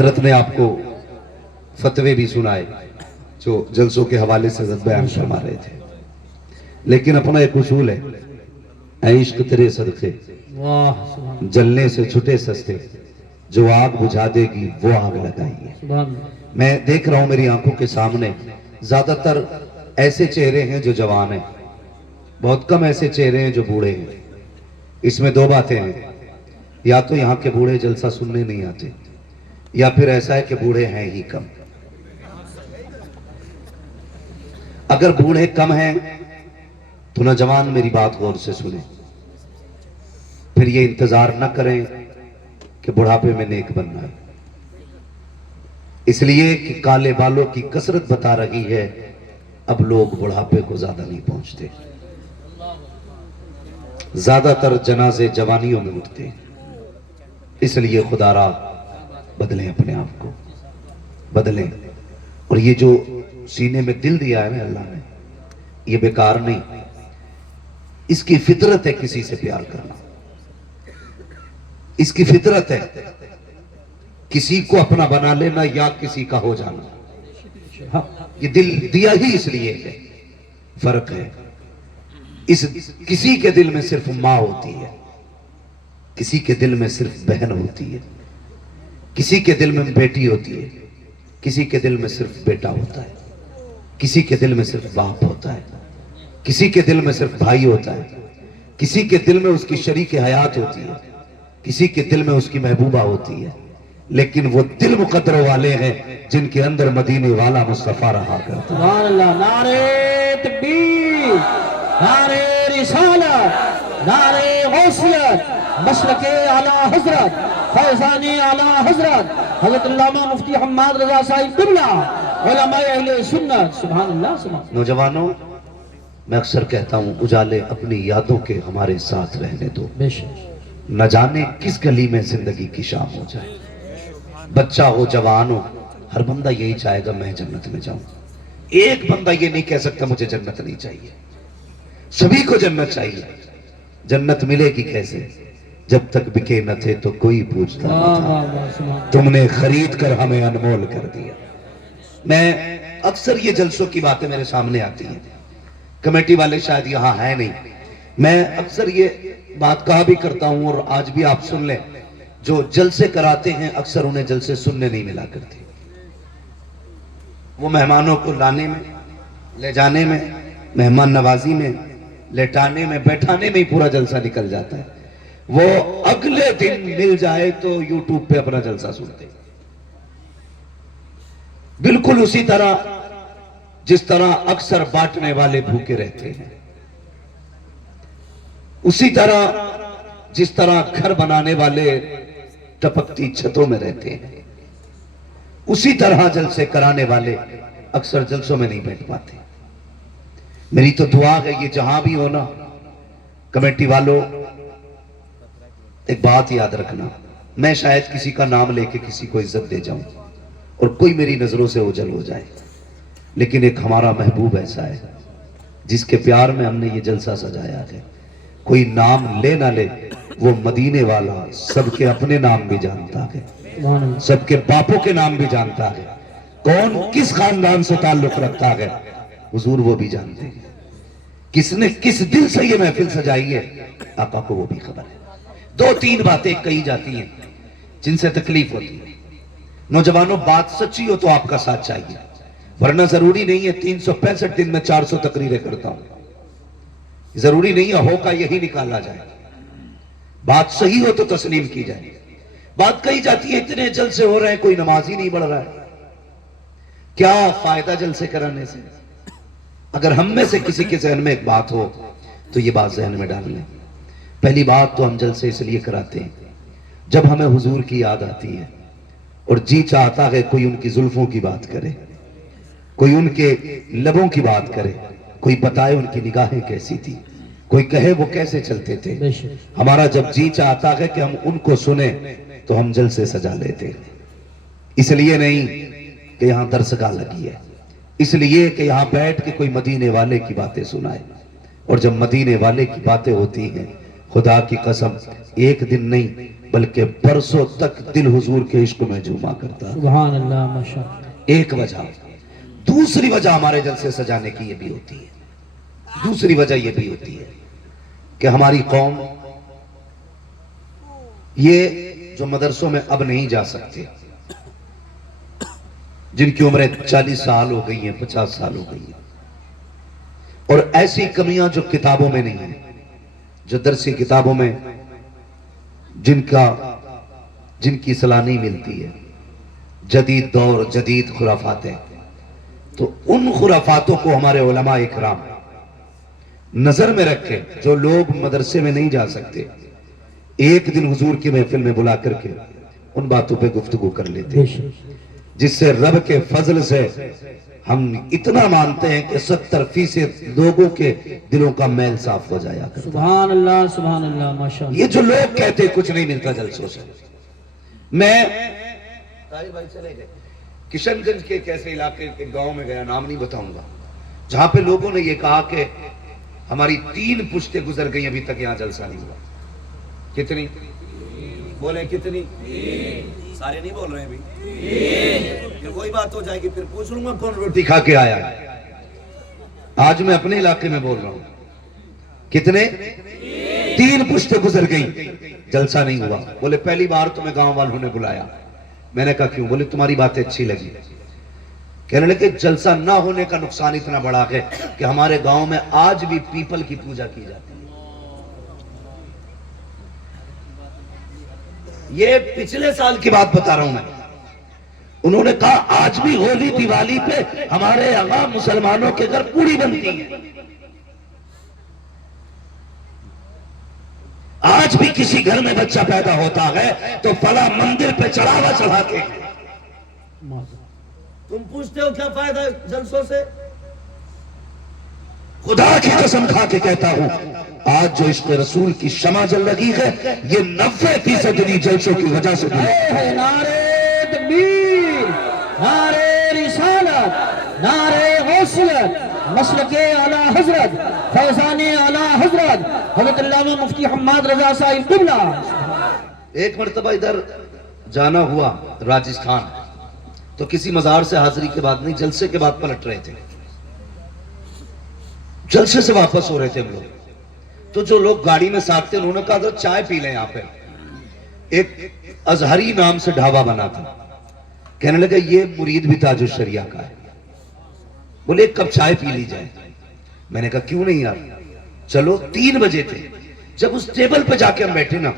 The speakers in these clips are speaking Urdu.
حضرت نے آپ کو فتوے بھی سنائے جو جلسوں کے حوالے سے بیان فرما رہے تھے، لیکن اپنا ایک اصول ہے، اے عشق تیرے صدقے جلنے سے چھٹے سستے، جو آگ بجھا دے گی وہ آگ لگائیے۔ میں دیکھ رہا ہوں میری آنکھوں کے سامنے زیادہ تر ایسے چہرے ہیں جو جوان ہیں، بہت کم ایسے چہرے ہیں جو بوڑھے ہیں۔ اس میں دو باتیں ہیں، یا تو یہاں کے بوڑھے جلسہ سننے نہیں آتے، یا پھر ایسا ہے کہ بوڑھے ہیں ہی کم۔ اگر بوڑھے کم ہیں تو نوجوان میری بات غور سے سنیں، پھر یہ انتظار نہ کریں کہ بڑھاپے میں نیک بننا ہے، اس لیے کہ کالے بالوں کی کثرت بتا رہی ہے اب لوگ بڑھاپے کو زیادہ نہیں پہنچتے، زیادہ تر جنازے جوانیوں میں اٹھتے ہیں۔ اس لیے خدا را بدلیں، اپنے آپ کو بدلیں، اور یہ جو سینے میں دل دیا ہے نا اللہ نے، یہ بیکار نہیں، اس کی فطرت ہے کسی سے پیار کرنا، اس کی فطرت ہے کسی کو اپنا بنا لینا یا کسی کا ہو جانا۔ یہ دل دیا ہی اس لیے ہے، فرق ہے، کسی کے دل میں صرف ماں ہوتی ہے، کسی کے دل میں صرف بہن ہوتی ہے، کسی کے دل میں بیٹی ہوتی ہے، کسی کے دل میں صرف بیٹا ہوتا ہے، کسی کے دل میں صرف باپ ہوتا ہے، کسی کے دل میں صرف بھائی ہوتا ہے، کسی کے دل میں اس کی شریک حیات ہوتی ہے، کسی کے دل میں اس کی محبوبہ ہوتی ہے، لیکن وہ دل مقدر والے ہیں جن کے اندر مدینے والا مصطفیٰ رہا کرتا ہے۔ سبحان اللہ، نعرہ تکبیر، نعرہ رسالت، نعرہ غوثیت، مسلک اعلی حضرت، فیضان اعلی حضرت حضرت علامہ مفتی حماد رضا صاحب قبلہ، علماء اہل سنت۔ سبحان اللہ، سبحان اللہ۔ نوجوانوں، میں اکثر کہتا ہوں اجالے اپنی یادوں کے ہمارے ساتھ رہنے دو، بے شک، نہ جانے کس گلی میں زندگی کی شام ہو جائے، بچہ ہو جوان ہو، ہر بندہ یہی چاہے گا میں جنت میں جاؤں، ایک بندہ یہ نہیں کہہ سکتا مجھے جنت نہیں چاہیے، سبھی کو جنت چاہیے۔ جنت ملے گی کیسے؟ جب تک بکے نہ تھے تو کوئی پوچھتا نہ تھا، تم نے خرید کر ہمیں انمول کر دیا۔ میں اکثر یہ جلسوں کی باتیں میرے سامنے آتی ہیں، کمیٹی والے شاید یہاں ہیں نہیں، میں اکثر یہ بات کہا بھی کرتا ہوں اور آج بھی آپ سن لیں، جو جلسے کراتے ہیں اکثر انہیں جلسے سننے نہیں ملا کرتے، وہ مہمانوں کو لانے میں، لے جانے میں، مہمان نوازی میں، لیٹانے میں، بیٹھانے میں ہی پورا جلسہ نکل جاتا ہے، وہ اگلے دن مل جائے تو یوٹیوب پہ اپنا جلسہ سنتے ہیں۔ بالکل اسی طرح جس طرح اکثر بانٹنے والے بھوکے رہتے ہیں، اسی طرح جس طرح گھر بنانے والے ٹپکتی چھتوں میں رہتے ہیں، اسی طرح جلسے کرانے والے اکثر جلسوں میں نہیں بیٹھ پاتے۔ میری تو دعا ہے یہ جہاں بھی ہونا، کمیٹی والوں ایک بات یاد رکھنا، میں شاید کسی کا نام لے کے کسی کو عزت دے جاؤں اور کوئی میری نظروں سے اوجھل ہو جائے، لیکن ایک ہمارا محبوب ایسا ہے جس کے پیار میں ہم نے یہ جلسہ سجایا ہے، کوئی نام لے نہ لے وہ مدینے والا سب کے اپنے نام بھی جانتا ہے، سب کے باپوں کے نام بھی جانتا ہے، کون کس خاندان سے تعلق رکھتا ہے حضور وہ بھی جانتے ہیں، کس نے کس دل سے یہ محفل سجائی ہے آقا کو وہ بھی خبر ہے۔ دو تین باتیں کہی جاتی ہیں جن سے تکلیف ہوتی ہے۔ نوجوانوں، بات سچی ہو تو آپ کا ساتھ چاہیے، ورنہ ضروری نہیں ہے 365 دن میں 400 تقریریں کرتا ہوں، ضروری نہیں ہے ہو کا یہی نکالا جائے، بات صحیح ہو تو تسلیم کی جائے۔ بات کہی جاتی ہے اتنے جلسے ہو رہے ہیں کوئی نماز ہی نہیں پڑھ رہا ہے، کیا فائدہ جلسے کرانے سے؟ اگر ہم میں سے کسی کے ذہن میں ایک بات ہو تو یہ بات ذہن میں ڈال لیں، پہلی بات تو ہم جلسے اس لیے کراتے ہیں جب ہمیں حضور کی یاد آتی ہے اور جی چاہتا ہے کوئی ان کی زلفوں کی بات کرے، کوئی ان کے لبوں کی بات کرے، کوئی بتائے ان کی نگاہیں کیسی تھی، کوئی کہے وہ کیسے چلتے تھے۔ ہمارا جب جی چاہتا ہے کہ ہم ان کو سنیں تو ہم جلسے سجا لیتے ہیں، اس لیے نہیں کہ یہاں درسگاہ لگی ہے، اس لیے کہ یہاں بیٹھ کے کوئی مدینے والے کی باتیں سنائے، اور جب مدینے والے کی باتیں ہوتی ہیں خدا کی قسم ایک دن نہیں بلکہ برسوں تک دل حضور کے عشق میں جھوما کرتا. سبحان اللہ ماشاءاللہ. ایک وجہ. دوسری وجہ ہمارے جلسے سجانے کی یہ بھی ہوتی ہے. دوسری وجہ یہ بھی ہوتی ہے کہ ہماری قوم یہ جو مدرسوں میں اب نہیں جا سکتے، جن کی عمریں 40 سال ہو گئی ہیں، 50 سال ہو گئی ہیں، اور ایسی کمیاں جو کتابوں میں نہیں ہیں، جو درسی کتابوں میں جن کی اصلاح نہیں ملتی ہے، جدید دور، جدید خرافات ہیں، تو ان خرافاتوں کو ہمارے علماء اکرام نظر میں رکھ کے جو لوگ مدرسے میں نہیں جا سکتے، ایک دن حضور کی محفل میں بلا کر کے ان باتوں پہ گفتگو کر لیتے ہیں، جس سے رب کے فضل سے ہم اتنا مانتے ہیں کہ 70% لوگوں کے دلوں کا میل صاف ہو جایا کرتا. سبحان اللہ ماشاءاللہ. یہ جو لوگ کہتے کچھ نہیں ملتا جلسوں سے، میں کشن گنج کے ایک ایسے علاقے کے گاؤں میں گیا، نام نہیں بتاؤں گا، جہاں پہ لوگوں نے یہ کہا کہ ہماری 3 پشتیں گزر گئی ابھی تک یہاں جلسہ نہیں ہوا. کتنی بولیں؟ کتنی؟ سارے نہیں بول رہے ہیں بھی. کوئی بات ہو جائے گی پھر پوچھ لوں گا کون روٹی کھا کے آیا. آج میں اپنے علاقے میں بول رہا ہوں. کتنے؟ 3 پشتیں گزر گئی، جلسہ نہیں ہوا. بولے پہلی بار تمہیں گاؤں والوں نے بلایا. میں نے کہا کیوں؟ بولے تمہاری باتیں اچھی لگی. کہنے لگے جلسہ نہ ہونے کا نقصان اتنا بڑا ہے کہ ہمارے گاؤں میں آج بھی پیپل کی پوجا کی جاتی ہے. یہ پچھلے سال کی بات بتا رہا ہوں میں. انہوں نے کہا آج بھی ہولی دیوالی پہ ہمارے یہاں مسلمانوں کے گھر پوڑی بنتی ہے. آج بھی کسی گھر میں بچہ پیدا ہوتا ہے تو فلاں مندر پہ چڑھاوا چڑھاتے ہیں. تم پوچھتے ہو کیا فائدہ جلسوں سے؟ خدا کی قسم کھا کے کہتا ہوں، آج جو عشق رسول کی شمع جل رہی ہے یہ 90% انہی جلسوں کی وجہ سے بھی ہے. نعرہ تکبیر، نعرہ رسالت، نعرہ غوثیت، مسلک اعلی حضرت فیضان اعلی حضرت حضرت علامہ مفتی حماد رضا صاحب قبلہ. ایک مرتبہ ادھر جانا ہوا راجستھان، تو کسی مزار سے حاضری کے بعد نہیں، جلسے کے بعد پلٹ رہے تھے. جلسے سے واپس ہو رہے تھے ہم لوگ، تو جو لوگ گاڑی میں ساتھ تھے انہوں نے کہا تھا چائے پی لیں. یہاں پہ ایک ازہری نام سے ڈھابا بنا تھا. کہنے لگا یہ مرید بھی تاج الشریعہ کا ہے. بولے ایک کپ چائے پی لی جائے. میں نے کہا کیوں نہیں یار، چلو. 3 بجے تھے جب اس ٹیبل پہ جا کے ہم بیٹھے نا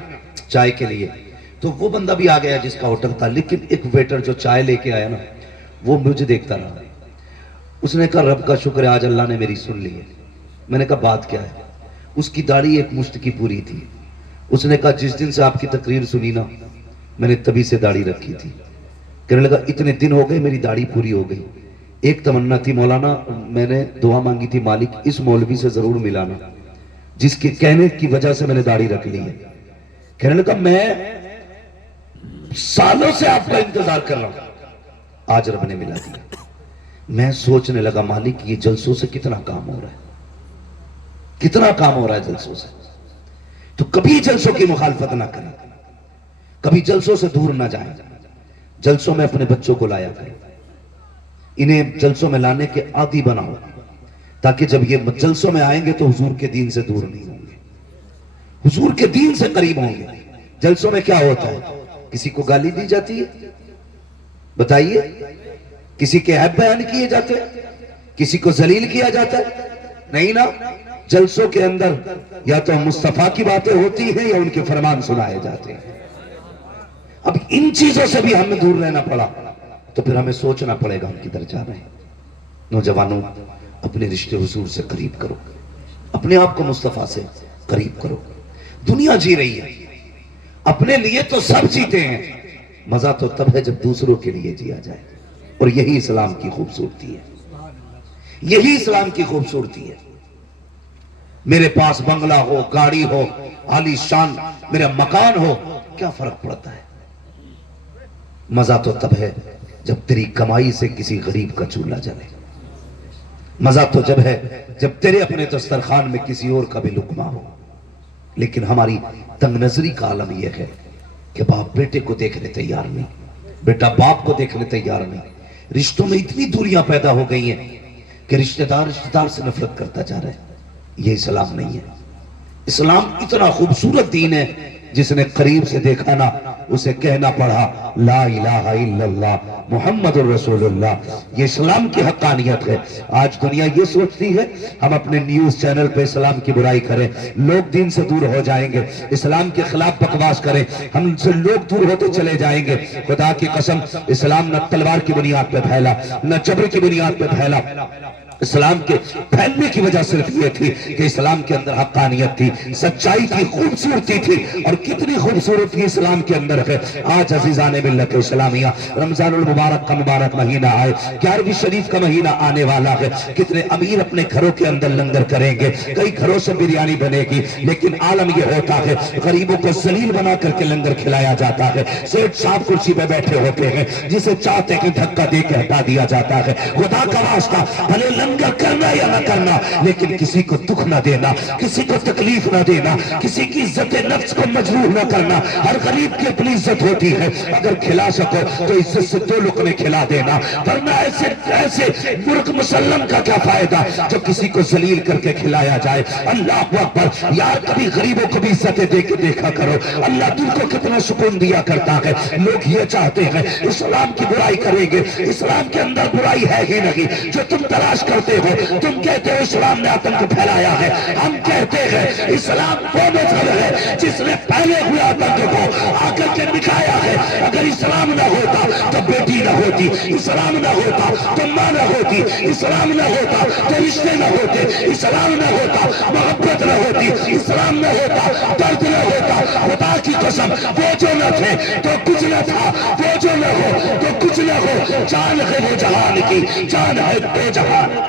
چائے کے لیے، تو وہ بندہ بھی آ گیا جس کا ہوٹل تھا، لیکن ایک ویٹر جو چائے لے کے آیا نا وہ مجھے دیکھتا رہا. اس نے کہا رب کا شکر ہے آج اللہ نے میری سن لی ہے. میں نے کہا بات کیا ہے؟ اس کی داڑھی ایک مشت کی پوری تھی. اس نے کہا جس دن سے آپ کی تقریر سنی نا میں نے تبھی سے داڑھی رکھی تھی. کہنے لگا اتنے دن ہو گئے میری داڑھی پوری ہو گئی. ایک تمنا تھی مولانا، میں نے دعا مانگی تھی مالک اس مولوی سے ضرور ملانا جس کے کہنے کی وجہ سے میں نے داڑھی رکھ لی ہے. کہنے لگا میں سالوں سے آپ کا انتظار کر رہا ہوں، آج رب نے ملا دیا. میں سوچنے لگا مالک یہ جلسوں سے کتنا کام ہو رہا ہے، کتنا کام ہو رہا ہے جلسوں سے. تو کبھی جلسوں کی مخالفت نہ کریں، کبھی جلسوں سے دور نہ جائیں. جلسوں میں اپنے بچوں کو لایا کریں، انہیں جلسوں میں لانے کے عادی بناؤ، تاکہ جب یہ جلسوں میں آئیں گے تو حضور کے دین سے دور نہیں ہوں گے، حضور کے دین سے قریب ہوں گے. جلسوں میں کیا ہوتا ہے؟ کسی کو گالی دی جاتی ہے؟ بتائیے. کسی کے عیب بیان کیے جاتے ہیں؟ کسی کو ذلیل کیا جاتا ہے؟ نہیں نا. جلسوں کے اندر یا تو مصطفیٰ کی باتیں ہوتی ہیں یا ان کے فرمان سنائے جاتے ہیں. اب ان چیزوں سے بھی ہمیں دور رہنا پڑا تو پھر ہمیں سوچنا پڑے گا ہم کدھر جا رہے ہیں. نوجوانوں اپنے رشتے حضور سے قریب کرو، اپنے آپ کو مصطفیٰ سے قریب کرو. دنیا جی رہی ہے، اپنے لیے تو سب جیتے ہیں، مزہ تو تب ہے جب دوسروں کے لیے جیا جائے. اور یہی اسلام کی خوبصورتی ہے، یہی اسلام کی خوبصورتی ہے. میرے پاس بنگلہ ہو، گاڑی ہو، عالی شان میرا مکان ہو، کیا فرق پڑتا ہے؟ مزہ تو تب ہے جب تیری کمائی سے کسی غریب کا چولہا جلے. مزہ تو جب ہے جب تیرے اپنے دسترخوان میں کسی اور کا بھی لقمہ ہو. لیکن ہماری تنگ نظری کا عالم یہ ہے کہ باپ بیٹے کو دیکھنے تیار نہیں, بیٹا باپ کو دیکھنے تیار نہیں. رشتوں میں اتنی دوریاں پیدا ہو گئی ہیں کہ رشتہ دار سے نفرت کرتا جا رہا ہے. یہ اسلام نہیں ہے. اسلام اتنا خوبصورت دین ہے, جس نے قریب سے دیکھا نا اسے کہنا پڑا لا الہ الا اللہ محمد الرسول اللہ. یہ اسلام کی حقانیت ہے. آج دنیا یہ سوچتی ہے ہم اپنے نیوز چینل پہ اسلام کی برائی کریں, لوگ دین سے دور ہو جائیں گے. اسلام کے خلاف بکواس کریں, ہم ان سے لوگ دور ہوتے چلے جائیں گے. خدا کی قسم, اسلام نہ تلوار کی بنیاد پہ پھیلا, نہ جبر کی بنیاد پہ پھیلا. اسلام کے پھیلنے کی وجہ صرف یہ تھی کہ اسلام کے اندر حقانیت تھی, سچائی تھی, خوبصورتی تھی. اور کتنی خوبصورتی اسلام کے اندر ہے. آج عزیزان ملت اسلامیہ, رمضان المبارک کا مبارک مہینہ آئے, 11ویں شریف کا مہینہ آنے والا ہے. کتنے امیر اپنے گھروں کے اندر لنگر کریں گے, کئی گھروں سے بریانی بنے گی, لیکن عالم یہ ہوتا ہے غریبوں کو ذلیل بنا کر کے لنگر کھلایا جاتا ہے. سیٹ صاحب کرسی پہ بیٹھے ہوتے ہیں, جسے چاہتے ہیں دھکا دے کے ہٹا دیا جاتا ہے. خدا کا واسطہ بھلے لنگر کرنا یا نہ کرنا, لیکن کسی کو دکھ نہ دینا, کسی کو تکلیف نہ دینا, کسی کی عزت نفس کو مجروح نہ کرنا. ہر غریب کی اپنی عزت ہوتی ہے, اگر کھلا سکو تو عزت سے 2 لقمے کھلا دینا, ورنہ ایسے مرغ مسلم کا کیا فائدہ جو کسی کو ذلیل کر کے کھلایا جائے. اللہ اکبر. یار کبھی غریبوں کو بھی عزتیں دے کے دیکھا کرو, اللہ دل کو کتنا سکون دیا کرتا ہے. لوگ یہ چاہتے ہیں اسلام کی برائی کریں گے, اسلام کے اندر برائی ہے ہی نہیں. جو تم تلاش کرتے ہو, تم کہتے ہو اسلام نے آتنک پھیلایا ہے, ہم کہتے ہیں اسلام وہ مذہب ہے جس نے پہلے ہوئے آتنک کو آ کر کے دکھایا ہے. اگر اسلام نہ ہوتا تو بیٹی نہ ہوتی, اسلام نہ ہوتا تو ماں نہ ہوتی, اسلام نہ ہوتا تو رشتے نہ ہوتے, اسلام نہ ہوتا محبت نہ ہوتی, اسلام نہ ہوتا درد نہ ہوتا. خدا کی قسم, وہ جو نہ تھے تو کچھ نہ تھا, وہ جو نہ ہو تو کچھ نہ ہو. جان ہے وہ جہان کی, جان ہے دو جہان.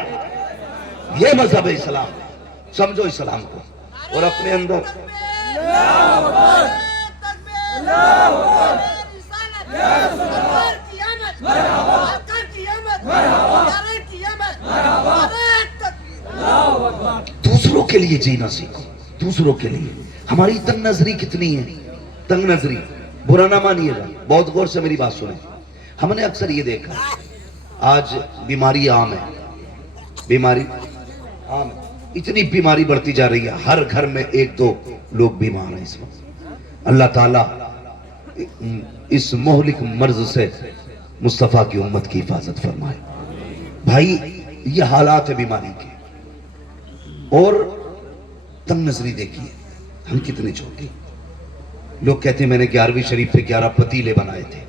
یہ مذہب ہے اسلام. سمجھو اسلام کو اور اپنے اندر دوسروں کے لیے جینا سیکھو. دوسروں کے لیے. ہماری تنگ نظری کتنی ہے, تنگ نظری. برا نہ مانیے گا, بہت غور سے میری بات سنیں. ہم نے اکثر یہ دیکھا, آج بیماری عام ہے, بیماری عام ہے, اتنی بیماری بڑھتی جا رہی ہے, ہر گھر میں 1-2 لوگ بیمار ہیں اس وقت. اللہ تعالیٰ اس مہلک مرض سے مصطفیٰ کی امت کی حفاظت فرمائے. بھائی یہ حالات ہے بیماری کے. اور تنگ نظری دیکھیے, ہم کتنے چھوٹے. لوگ کہتے ہیں میں نے 11ویں شریف پہ 11 پتیلے بنائے تھے.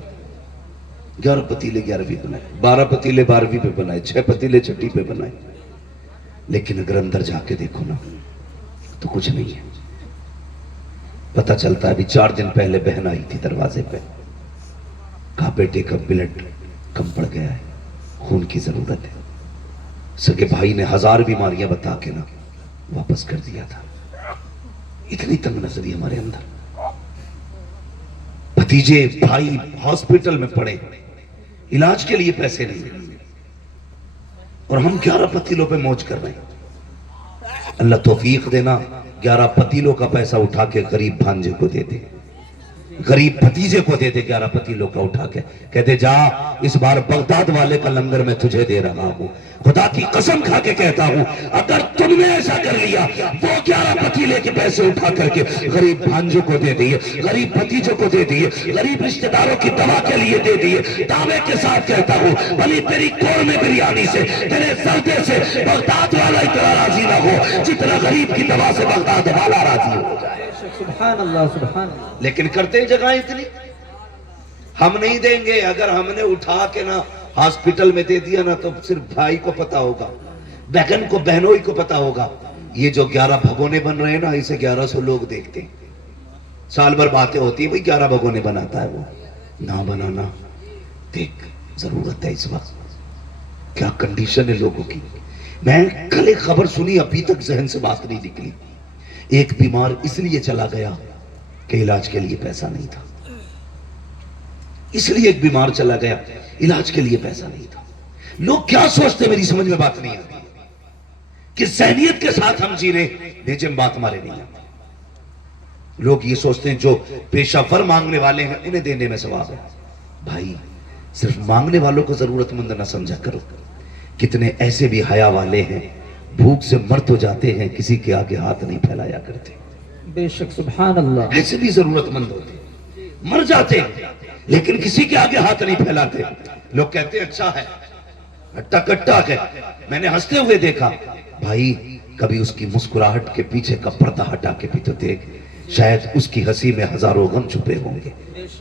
11 پتیلے 11ویں پہ بنائے, 12 پتیلے 12ویں پہ بنائے, 6 پتیلے 6ٹی پہ بنائے. لیکن اگر اندر جا کے دیکھو نا تو کچھ نہیں ہے. پتہ چلتا ہے ابھی 4 دن پہلے بہن آئی تھی دروازے پہ, کہا بیٹے کا بلڈ کم پڑ گیا ہے, خون کی ضرورت ہے. سگے بھائی نے 1000 بیماریاں بتا کے نا واپس کر دیا تھا. اتنی تنگ نظری ہمارے اندر. بھتیجے بھائی ہاسپٹل میں پڑے, علاج کے لیے پیسے نہیں, اور ہم 11 پتیلوں پہ موج کر رہے ہیں. اللہ توفیق دینا, 11 پتیلوں کا پیسہ اٹھا کے غریب بھانجے کو دے دے, غریب بھتیجے کو دے دے. 11 پتیلوں کا اٹھا کے کہتے جا اس بار بغداد والے کا لنگر میں تجھے دے رہا ہوں. خدا کی قسم کھا کے کہتا ہوں, اگر تم نے ایسا کر لیا, وہ 11 پتیلے کے پیسے اٹھا کر کے غریب بھانجوں کو دے دیے, غریب بھتیجوں کو دے دیے, غریب رشتہ داروں کی دوا کے لیے دے دیے. دعوے کے ساتھ کہتا ہوں, بھلی تیری قورمے بریانی سے, تیرے سردے سے بغداد والا اتنا راضی نہ ہو جتنا غریب کی دوا سے بغداد والا راضی ہو جائے. سبحان اللہ, سبحان اللہ. لیکن کرتے ہیں جگہ اتنی. ہم نہیں دیں گے. اگر ہم نے اٹھا کے نا ہاسپٹل میں دے دیا نا تو صرف بھائی کو پتا ہوگا, بہن کو بہنوئی کو پتا ہوگا. یہ جو 11 بھگونے بن رہے ہیں نا, اسے 1100 لوگ دیکھتے ہیں. سال بھر باتیں ہوتی ہیں, بھئی 11 بھگونے بناتا ہے وہ. نہ بنانا, دیکھ ضرورت ہے اس وقت. کیا کنڈیشن ہے لوگوں کی. میں کل ایک خبر سنی, ابھی تک ذہن سے بات نہیں نکلی. ایک بیمار اس لیے چلا گیا کہ علاج کے لیے پیسہ نہیں تھا. اس لیے ایک بیمار چلا گیا, علاج کے لیے پیسہ نہیں تھا. لوگ کیا سوچتے میری سمجھ میں بات نہیں آتی. کہ ذہنیت کے ساتھ ہم جی رہے, بھیجیں بات ہمارے نہیں آتی. لوگ یہ سوچتے ہیں جو پیشہ ور مانگنے والے ہیں انہیں دینے میں ثواب ہے. بھائی صرف مانگنے والوں کو ضرورت مند نہ سمجھا کرو. کتنے ایسے بھی حیا والے ہیں بھوک سے مر تو جاتے ہیں کسی کے آگے ہاتھ نہیں پھیلایا کرتے. بے شک سبحان اللہ. ایسے بھی ضرورت مند ہوتے ہیں مر جاتے ہیں لیکن کسی کے آگے ہاتھ نہیں پھیلاتے. لوگ کہتے ہیں اچھا ہے ہٹا کٹا ہے. میں نے ہنستے ہوئے دیکھا. بھائی کبھی اس کی مسکراہٹ کے پیچھے کا پردہ ہٹا کے بھی تو دیکھ, شاید اس کی ہنسی میں ہزاروں غم چھپے ہوں گے.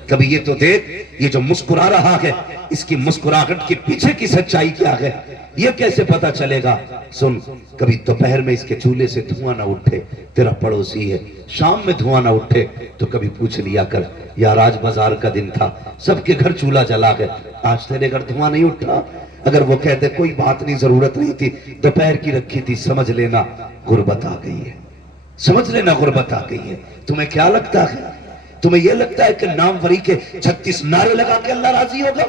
کبھی یہ تو دیکھ یہ جو مسکرا رہا ہے اس کی مسکراہٹ کے پیچھے کی سچائی کیا ہے, یہ کیسے پتا چلے گا. سن, کبھی دوپہر میں اس کے چولہے سے دھواں نہ اٹھے, تیرا پڑوسی ہے, شام میں دھواں نہ اٹھے تو کبھی پوچھ لیا کر یار آج بازار کا دن تھا سب کے گھر چولہا جلا ہے آج تیرے گھر دھواں نہیں اٹھا. اگر وہ کہتے کوئی بات نہیں ضرورت نہیں تھی دوپہر کی رکھی تھی, سمجھ لینا غربت آ گئی ہے, سمجھ لینا غربت آ گئی ہے. تمہیں کیا لگتا ہے, تمہیں یہ لگتا ہے کہ ناموری کے 36 نعرے لگا کے اللہ راضی ہوگا؟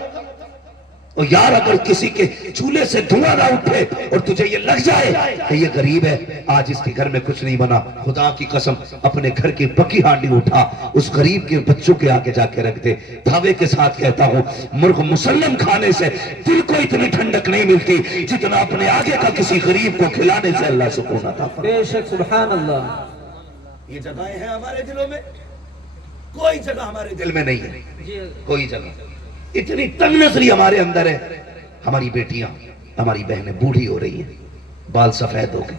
اور یار اگر کسی کے چولہے سے دھواں نہ اٹھے اور تجھے یہ لگ جائے کہ یہ غریب ہے آج اس کے گھر میں کچھ نہیں بنا, خدا کی قسم اپنے گھر کی پکی ہانڈی اٹھا اس غریب کے بچوں کے آگے جا کے رکھ دے. دھاوے کے ساتھ کہتا ہوں مرغ مسلم کھانے سے دل کو اتنی ٹھنڈک نہیں ملتی جتنا اپنے آگے کا کسی غریب کو کھلانے سے اللہ سکون عطا فرمائے. بے شک سبحان اللہ. یہ جگہیں ہیں ہمارے دلوں میں, کوئی جگہ ہمارے دل میں نہیں ہے, کوئی جگہ. اتنی تنگ نظری ہمارے اندر ہے. ہماری بیٹیاں ہماری بہنیں بوڑھی ہو رہی ہیں, بال سفید ہو گئے,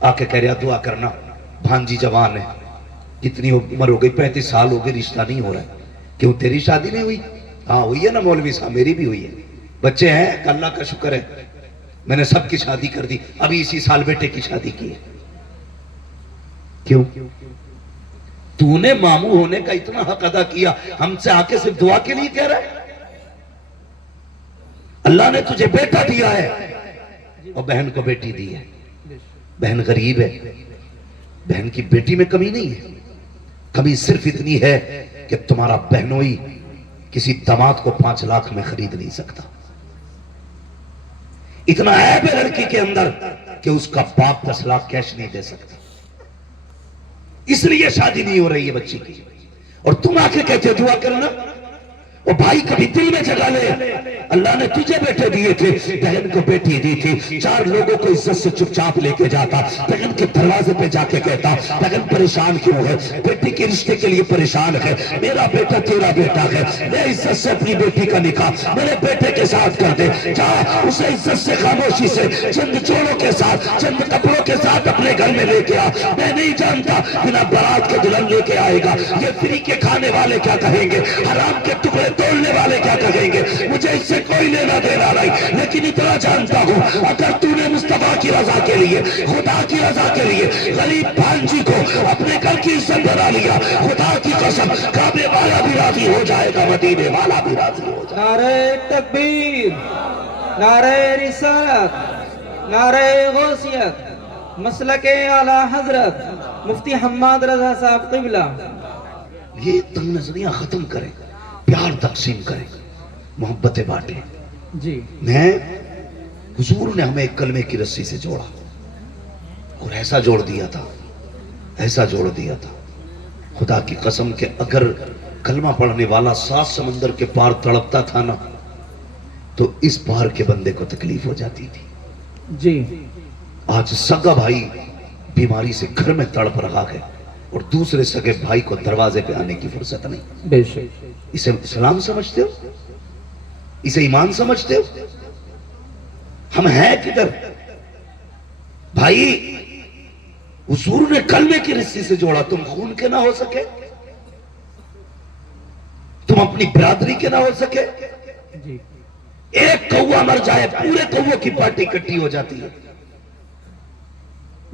آ کے کہہ رہا دعا کرنا بھانجی جوان ہے, کتنی عمر ہو گئی 35 سال ہو گئے رشتہ نہیں ہو رہا ہے. کیوں تیری شادی نہیں ہوئی؟ ہاں ہوئی ہے نا مولوی صاحب, میری بھی ہوئی ہے, بچے ہیں اللہ کا شکر ہے, میں نے سب کی شادی کر دی, ابھی اسی سال بیٹے کی شادی کی ہے. کیوں؟ تو نے ماموں ہونے کا اتنا حق ادا کیا, ہم سے آ کے صرف دعا کے لیے کہہ رہا ہے. اللہ نے تجھے بیٹا دیا ہے اور بہن کو بیٹی دی ہے. بہن غریب ہے, بہن کی بیٹی میں کمی نہیں ہے, کمی صرف اتنی ہے کہ تمہارا بہنوئی کسی داماد کو 5 لاکھ میں خرید نہیں سکتا. اتنا عیب ہے لڑکی کے اندر کہ اس کا باپ 10 لاکھ کیش نہیں دے سکتا, اس لیے شادی نہیں ہو رہی ہے بچی کی. اور تم آ کے کہتے دعا کرنا, اور بھائی کبھی دل میں جگہ لے, اللہ نے تجھے بیٹے دیے تھے, بہن کو بیٹی دی تھی, 4 لوگوں کو عزت سے چپ چاپ لے کے جاتا, بہن کے دروازے پہ جا کے کہتا بہن پریشان کیوں ہے, بیٹی کے رشتے کے لیے پریشان ہے, میرا بیٹا تیرا بیٹا ہے, میں عزت سے اپنی بیٹی کا نکاح میرے بیٹے کے ساتھ کر دے. جا اسے عزت سے خاموشی سے چند چوڑوں کے ساتھ چند کپڑوں کے ساتھ اپنے گھر میں لے کے آ. میں نہیں جانتا بنا بارات کے دلہن لے کے آئے گا یہ فری کے کھانے والے کیا کہیں گے, حرام کے ٹکڑے توڑنے والے کیا کہیں گے, مجھے اس سے کوئی لینا دینا نہیں, لیکن اتنا جانتا ہوں اگر تو نے مصطفیٰ کی رضا کے لیے خدا کی رضا کے لیے غریب بھانجی کو اپنے گھر کی عزت بنا لیا, خدا کی قسم کعبے والا بھی راضی ہو جائے گا, مدینے والا بھی راضی ہو جائے گا. نعرہ تکبیر, نعرہ رسالت, نعرہ غوثیت, مسلک اعلی حضرت مفتی حماد رضا صاحب قبلہ. یہ تنگ نظریاں ختم کریں, پیار تقسیم کریں, محبتیں بانٹیں. جی میں حضور نے ہمیں ایک کلمے کی رسی سے جوڑا اور ایسا جوڑ دیا تھا, ایسا جوڑ دیا تھا خدا کی قسم کہ اگر کلمہ پڑھنے والا 7 سمندر کے پار تڑپتا تھا نا تو اس پار کے بندے کو تکلیف ہو جاتی تھی. جی آج سگا بھائی بیماری سے گھر میں تڑپ رہا ہے اور دوسرے سگے بھائی کو دروازے پہ آنے کی فرصت نہیں. بے شک. اسے اسلام سمجھتے ہو, اسے ایمان سمجھتے ہو؟ ہم ہیں کدھر بھائی؟ حضور نے کلمے کی رسی سے جوڑا, تم خون کے نہ ہو سکے, تم اپنی برادری کے نہ ہو سکے. جی ایک کوا مر جائے پورے کووں کی پارٹی اکٹھی ہو جاتی ہے.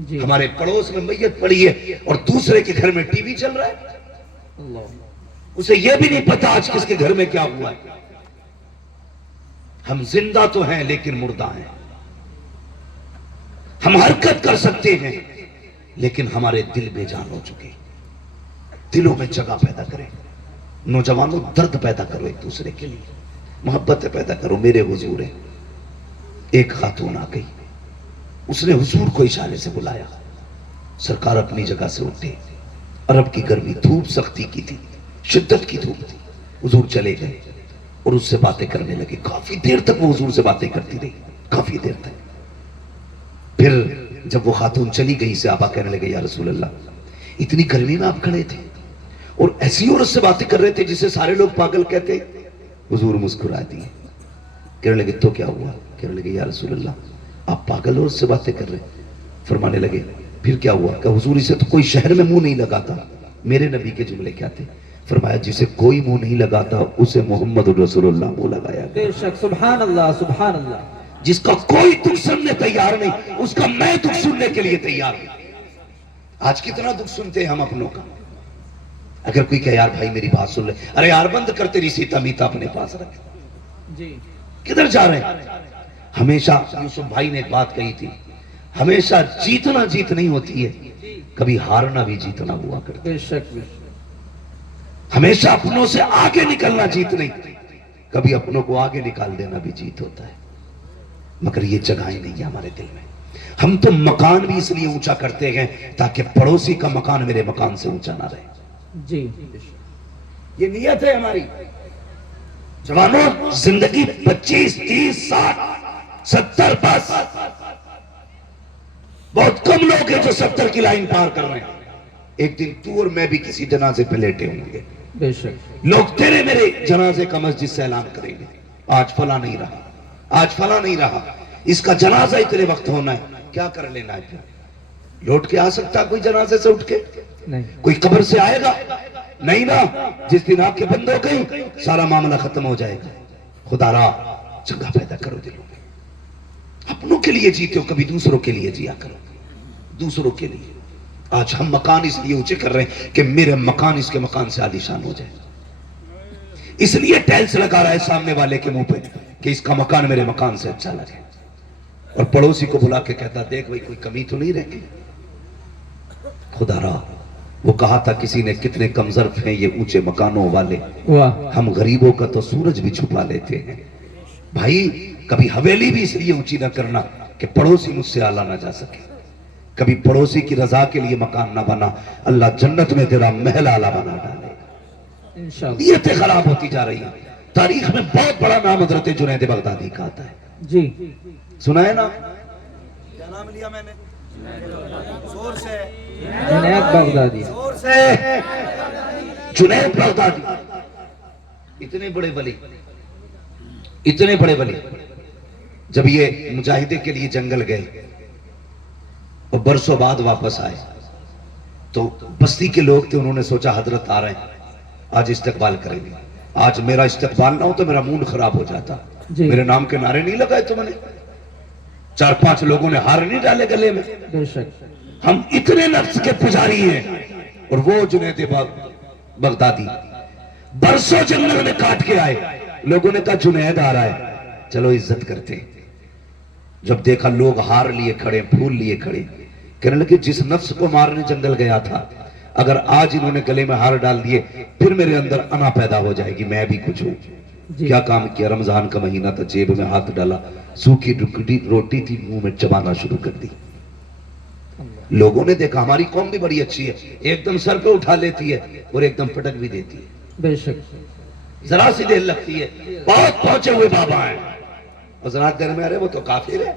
جی ہمارے پڑوس میں میت پڑی ہے اور دوسرے کے گھر میں ٹی وی چل رہا ہے, اللہ, اسے یہ بھی نہیں پتا آج کس کے گھر میں کیا ہوا ہے. ہم زندہ تو ہیں لیکن مردہ ہیں, ہم حرکت کر سکتے ہیں لیکن ہمارے دل بے جان ہو چکے. دلوں میں جگہ پیدا کریں, نوجوانوں درد پیدا کرو ایک دوسرے کے لیے, محبت پیدا کرو. میرے حضور ہے, ایک خاتون آ گئی, اس نے حضور کو اشارے سے بلایا, سرکار اپنی جگہ سے اٹھے, عرب کی گرمی دھوپ سختی کی تھی، شدت کی دھوپ تھی. حضور چلے گئے اور اس سے باتیں کرنے لگے. کافی دیر تک وہ حضور سے باتیں کرتی رہی، کافی دیر تک. پھر جب وہ خاتون چلی گئی، صحابہ کہنے لگے یا رسول اللہ اتنی گرمی میں آپ کھڑے تھے اور ایسی عورت سے باتیں کر رہے تھے جسے سارے لوگ پاگل کہتے. حضور مسکرا دیے. کہنے لگے تو کیا ہوا؟ کہنے لگے یا رسول اللہ آپ پاگل عورت سے باتیں کر رہے ہیں. فرمانے لگے پھر کیا ہوا؟ کہ حضور اسے تو کوئی شہر میں منہ نہیں لگاتا. میرے نبی کے جملے کیا تھے؟ فرمایا جسے کوئی منہ نہیں لگاتا اسے محمد رسول اللہ منہ لگایا. بے شک. سبحان اللہ سبحان اللہ. جس کا کوئی دکھ سننے تیار نہیں اس کا میں دکھ سننے کے لیے تیار ہوں. آج کتنا دکھ سنتے ہیں ہم اپنوں کا. اگر کوئی کہ یار بھائی میری بات سن لے، ارے یار بند کر تیری سیتا میتا اپنے پاس رکھ. جی کدھر جا رہے ہیں؟ ہمیشہ یوسف بھائی نے ایک بات کہی تھی، ہمیشہ جیتنا جیت نہیں ہوتی ہے، کبھی ہارنا بھی جیتنا ہوا کرتا. بے شک. ہمیشہ اپنوں سے آگے نکلنا جیت نہیں، کبھی اپنوں کو آگے نکال دینا بھی جیت ہوتا ہے. مگر یہ جگہیں نہیں ہے ہمارے دل میں. ہم تو مکان بھی اس لیے اونچا کرتے ہیں تاکہ پڑوسی کا مکان میرے مکان سے اونچا نہ رہے. جی یہ نیت ہے ہماری. جوانوں زندگی 25 30 60 70 بس. بہت کم لوگ ہیں جو 70 کی لائن پار کر رہے ہیں. ایک دن تو اور میں بھی کسی جنازے پہ لیٹے ہوں گے. بے شک. لوگ تیرے میرے جنازے کا مسجد سے اعلان کریں گے آج فلاں نہیں رہا، آج فلاں نہیں رہا، اس کا جنازہ اتنے وقت ہونا ہے. کیا کر لینا ہے؟ پھر لوٹ کے آ سکتا کوئی جنازے سے اٹھ کے؟ نہیں. کوئی قبر سے آئے گا؟ نہیں نا. جس دن آپ کے بند ہو گئی سارا معاملہ ختم ہو جائے گا. خدا را جگہ پیدا کرو دلوں میں. اپنوں کے لیے جیتے ہو، کبھی دوسروں کے لیے جیا کرو. دوسروں کے لیے. آج ہم مکان اس لیے اونچے کر رہے ہیں کہ میرے مکان اس کے مکان سے عالیشان ہو جائے. اس لیے ٹیلس لگا رہا ہے سامنے والے کے منہ پہ کہ اس کا مکان میرے مکان سے اچھا لگے. اور پڑوسی کو بلا کے کہتا دیکھ بھائی کوئی کمی تو نہیں رہ گئی. خدا را وہ کہا تھا کسی نے کتنے کم ظرف ہیں یہ اونچے مکانوں والے، ہم غریبوں کا تو سورج بھی چھپا لیتے ہیں. بھائی کبھی حویلی بھی اس لیے اونچی نہ کرنا کہ پڑوسی مجھ سے اعلیٰ نہ جا سکے. کبھی پڑوسی کی رضا کے لیے مکان نہ بنا، اللہ جنت میں تیرا محل اعلیٰ بنا ڈالے. نیتیں خراب ہوتی جا رہی ہیں. تاریخ میں بہت بڑا نام حضرت جنید بغدادی کا آتا ہے. جی سنا ہے نا؟ کیا نام لیا میں نے؟ زور سے جنید بغدادی. زور سے جنید بغدادی اتنے بڑے ولی، اتنے بڑے ولی جب یہ مجاہدے کے لیے جنگل گئے اور برسوں بعد واپس آئے تو بستی کے لوگ تھے، انہوں نے سوچا حضرت آ رہے ہیں آج استقبال کریں گے. آج میرا استقبال نہ ہو تو میرا موڈ خراب ہو جاتا. میرے نام کے نعرے نہیں لگائے تم نے، 4-5 لوگوں نے ہار نہیں ڈالے گلے میں. بے شک. ہم اتنے نفس کے پجاری ہیں. اور وہ جنید بغدادی برسوں جنگل میں کاٹ کے آئے. لوگوں نے کہا جنید آ رہا ہے چلو عزت کرتے. جب دیکھا لوگ ہار لیے کھڑے، پھول لیے کھڑے، کہنے لگے جس نفس کو مارنے جنگل گیا تھا اگر آج انہوں نے گلے میں ہار ڈال دیے پھر میرے اندر انا پیدا ہو جائے گی، میں بھی کچھ ہوں. کیا کام کیا؟ رمضان کا مہینہ تھا، جیب میں ہاتھ ڈالا، سوکھی روٹی تھی منہ میں چبانا شروع کر دی. لوگوں نے دیکھا ہماری قوم بھی بڑی اچھی ہے، ایک دم سر پہ اٹھا لیتی ہے اور ایک دم پٹک بھی دیتی ہے. بے شک. ذرا سی دیر لگتی ہے. بہت پہنچے ہوئے بابا ہیں حضرات دیر میں، ارے وہ تو کافر ہے.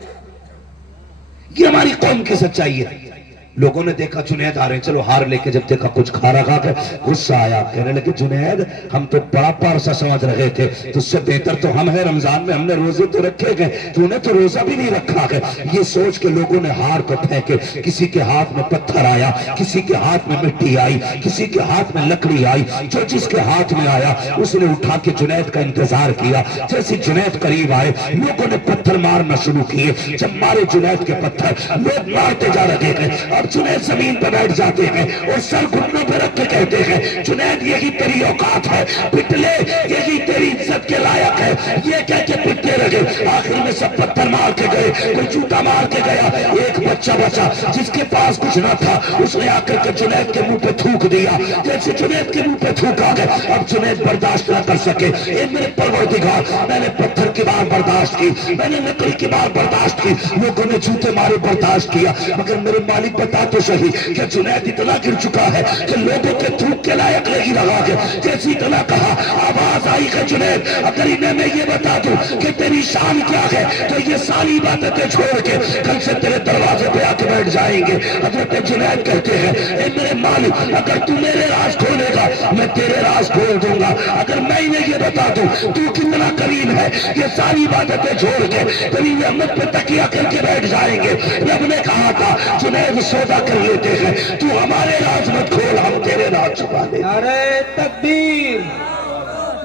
یہ ہماری قوم کی سچائی ہے. لوگوں نے دیکھا جنید آ رہے ہیں، چلو ہار لے کے جب دیکھا کچھ کھا رہا تھا، غصہ آیا. کہنے لگے جنید ہم تو بڑا پارسا سمجھ رہے تھے، تجھ سے بہتر تو ہم ہیں، رمضان میں ہم نے روزے تو رکھے گئے، تو نے تو روزہ بھی نہیں رکھا ہے. یہ سوچ کے لوگوں نے ہار کو پھینکے. کسی کے ہاتھ میں پتھر آیا، کسی کے ہاتھ میں مٹی آئی، کسی کے ہاتھ میں لکڑی آئی. جو جس کے ہاتھ میں آیا اس نے اٹھا کے جنید کا انتظار کیا. جیسے جنید قریب آئے لوگوں نے پتھر مارنا شروع کیے. جب مارے جنید کے پتھر لوگ مارتے جا رہے ہیں. جنید زمین پر بیٹھ جاتے ہیں اور سر گھٹنوں پہ رکھ کے کہتے ہیں جنید یہی تیری اوقات ہے، پٹلے یہی تیری عزت کے لائق ہے. یہ کہہ کے پٹتے رہے. آخر میں سب پتھر مار کے گئے، کوئی جوتا مار کے گئے. گیا, ایک بچہ بچا جس کے پاس کچھ نہ تھا, اس نے آ کر کے جنید کے منہ پہ تھوک دیا. جیسے جنید کے منہ پہ تھوکا گیا, اب جنید برداشت نہ کر سکے. اے میرے پروردگار, میں نے پتھر کی بار برداشت کی, میں نے لکڑی کی بار برداشت کی, لوگوں نے جوتے مارے برداشت کیا, مگر میرے مالک بتا تو صحیح کہ جنید اتنا گر چکا ہے کہ لوگوں کے تھوک کے لائق نہیں رہا ہے. جیسے اتنا کہا, آواز آئی کہ جنید اگر انہیں میں یہ بتا دوں کہ تیری شان کیا ہے تو یہ ساری عبادتیں چھوڑ کے کل سے تیرے دروازے پہ آ کے بیٹھ جائیں گے. حضرت جنید کہتے ہیں, اے میرے مالک, اگر تو میرے راز کھولے گا میں تیرے راز کھول دوں گا. اگر میں انہیں یہ بتا دوں تو کتنا کریم ہے, یہ ساری عبادتیں چھوڑ کے تیری رحمت پہ تکیہ کر کے بیٹھ جائیں گے. رب نے کہا تھا جنید سودا کر لیتے ہیں, تو ہمارے راز مت کھول, ہم تیرے راز چھپا لیں. نعرہ تکبیر,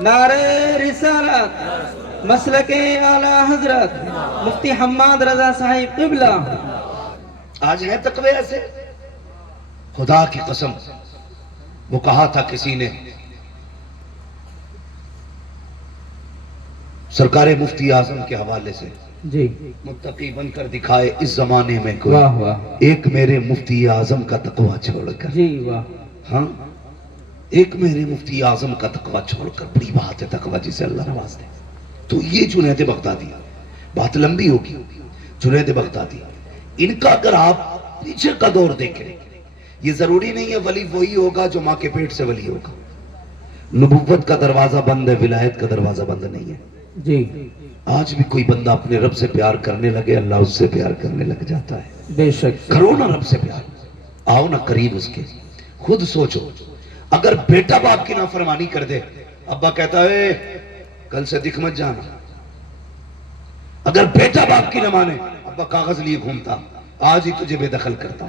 نعرہ رسالت, مسلک اعلی حضرت مفتی حماد رضا صاحب قبلہ. آج ہے تقوی ایسے, خدا کی قسم. وہ کہا تھا کسی نے, سرکار مفتی اعظم کے حوالے سے, جی متقی بن کر دکھائے اس زمانے میں کوئی, واہ واہ, ایک میرے مفتی اعظم کا تقوی چھوڑ کر. جی واہ, ہاں, ایک میرے مفتی اعظم کا تقوی چھوڑ کر. بڑی بات ہے تقوی جسے اللہ نواز دے. تو یہ جنید بغدادی, بات لمبی ہوگی. جنید بغدادی, ان کا اگر آپ پیچھے کا دور دیکھیں, یہ ضروری نہیں ہے ولی وہی ہوگا جو ماں کے پیٹ سے ولی ہوگا. نبوت کا دروازہ بند ہے, ولایت کا دروازہ بند نہیں ہے. جی آج بھی کوئی بندہ اپنے رب سے پیار کرنے لگے, اللہ اس سے پیار کرنے لگ جاتا ہے. بے شک, کرو نا رب سے پیار, آؤ نا قریب اس کے. خود سوچو, اگر بیٹا باپ کی نافرمانی کر دے, ابا کہتا ہے کل سے دکھ مت جانا. اگر بیٹا باپ کی نہ مانے, ابا کاغذ لیے گھومتا, آج ہی تجھے بے دخل کرتا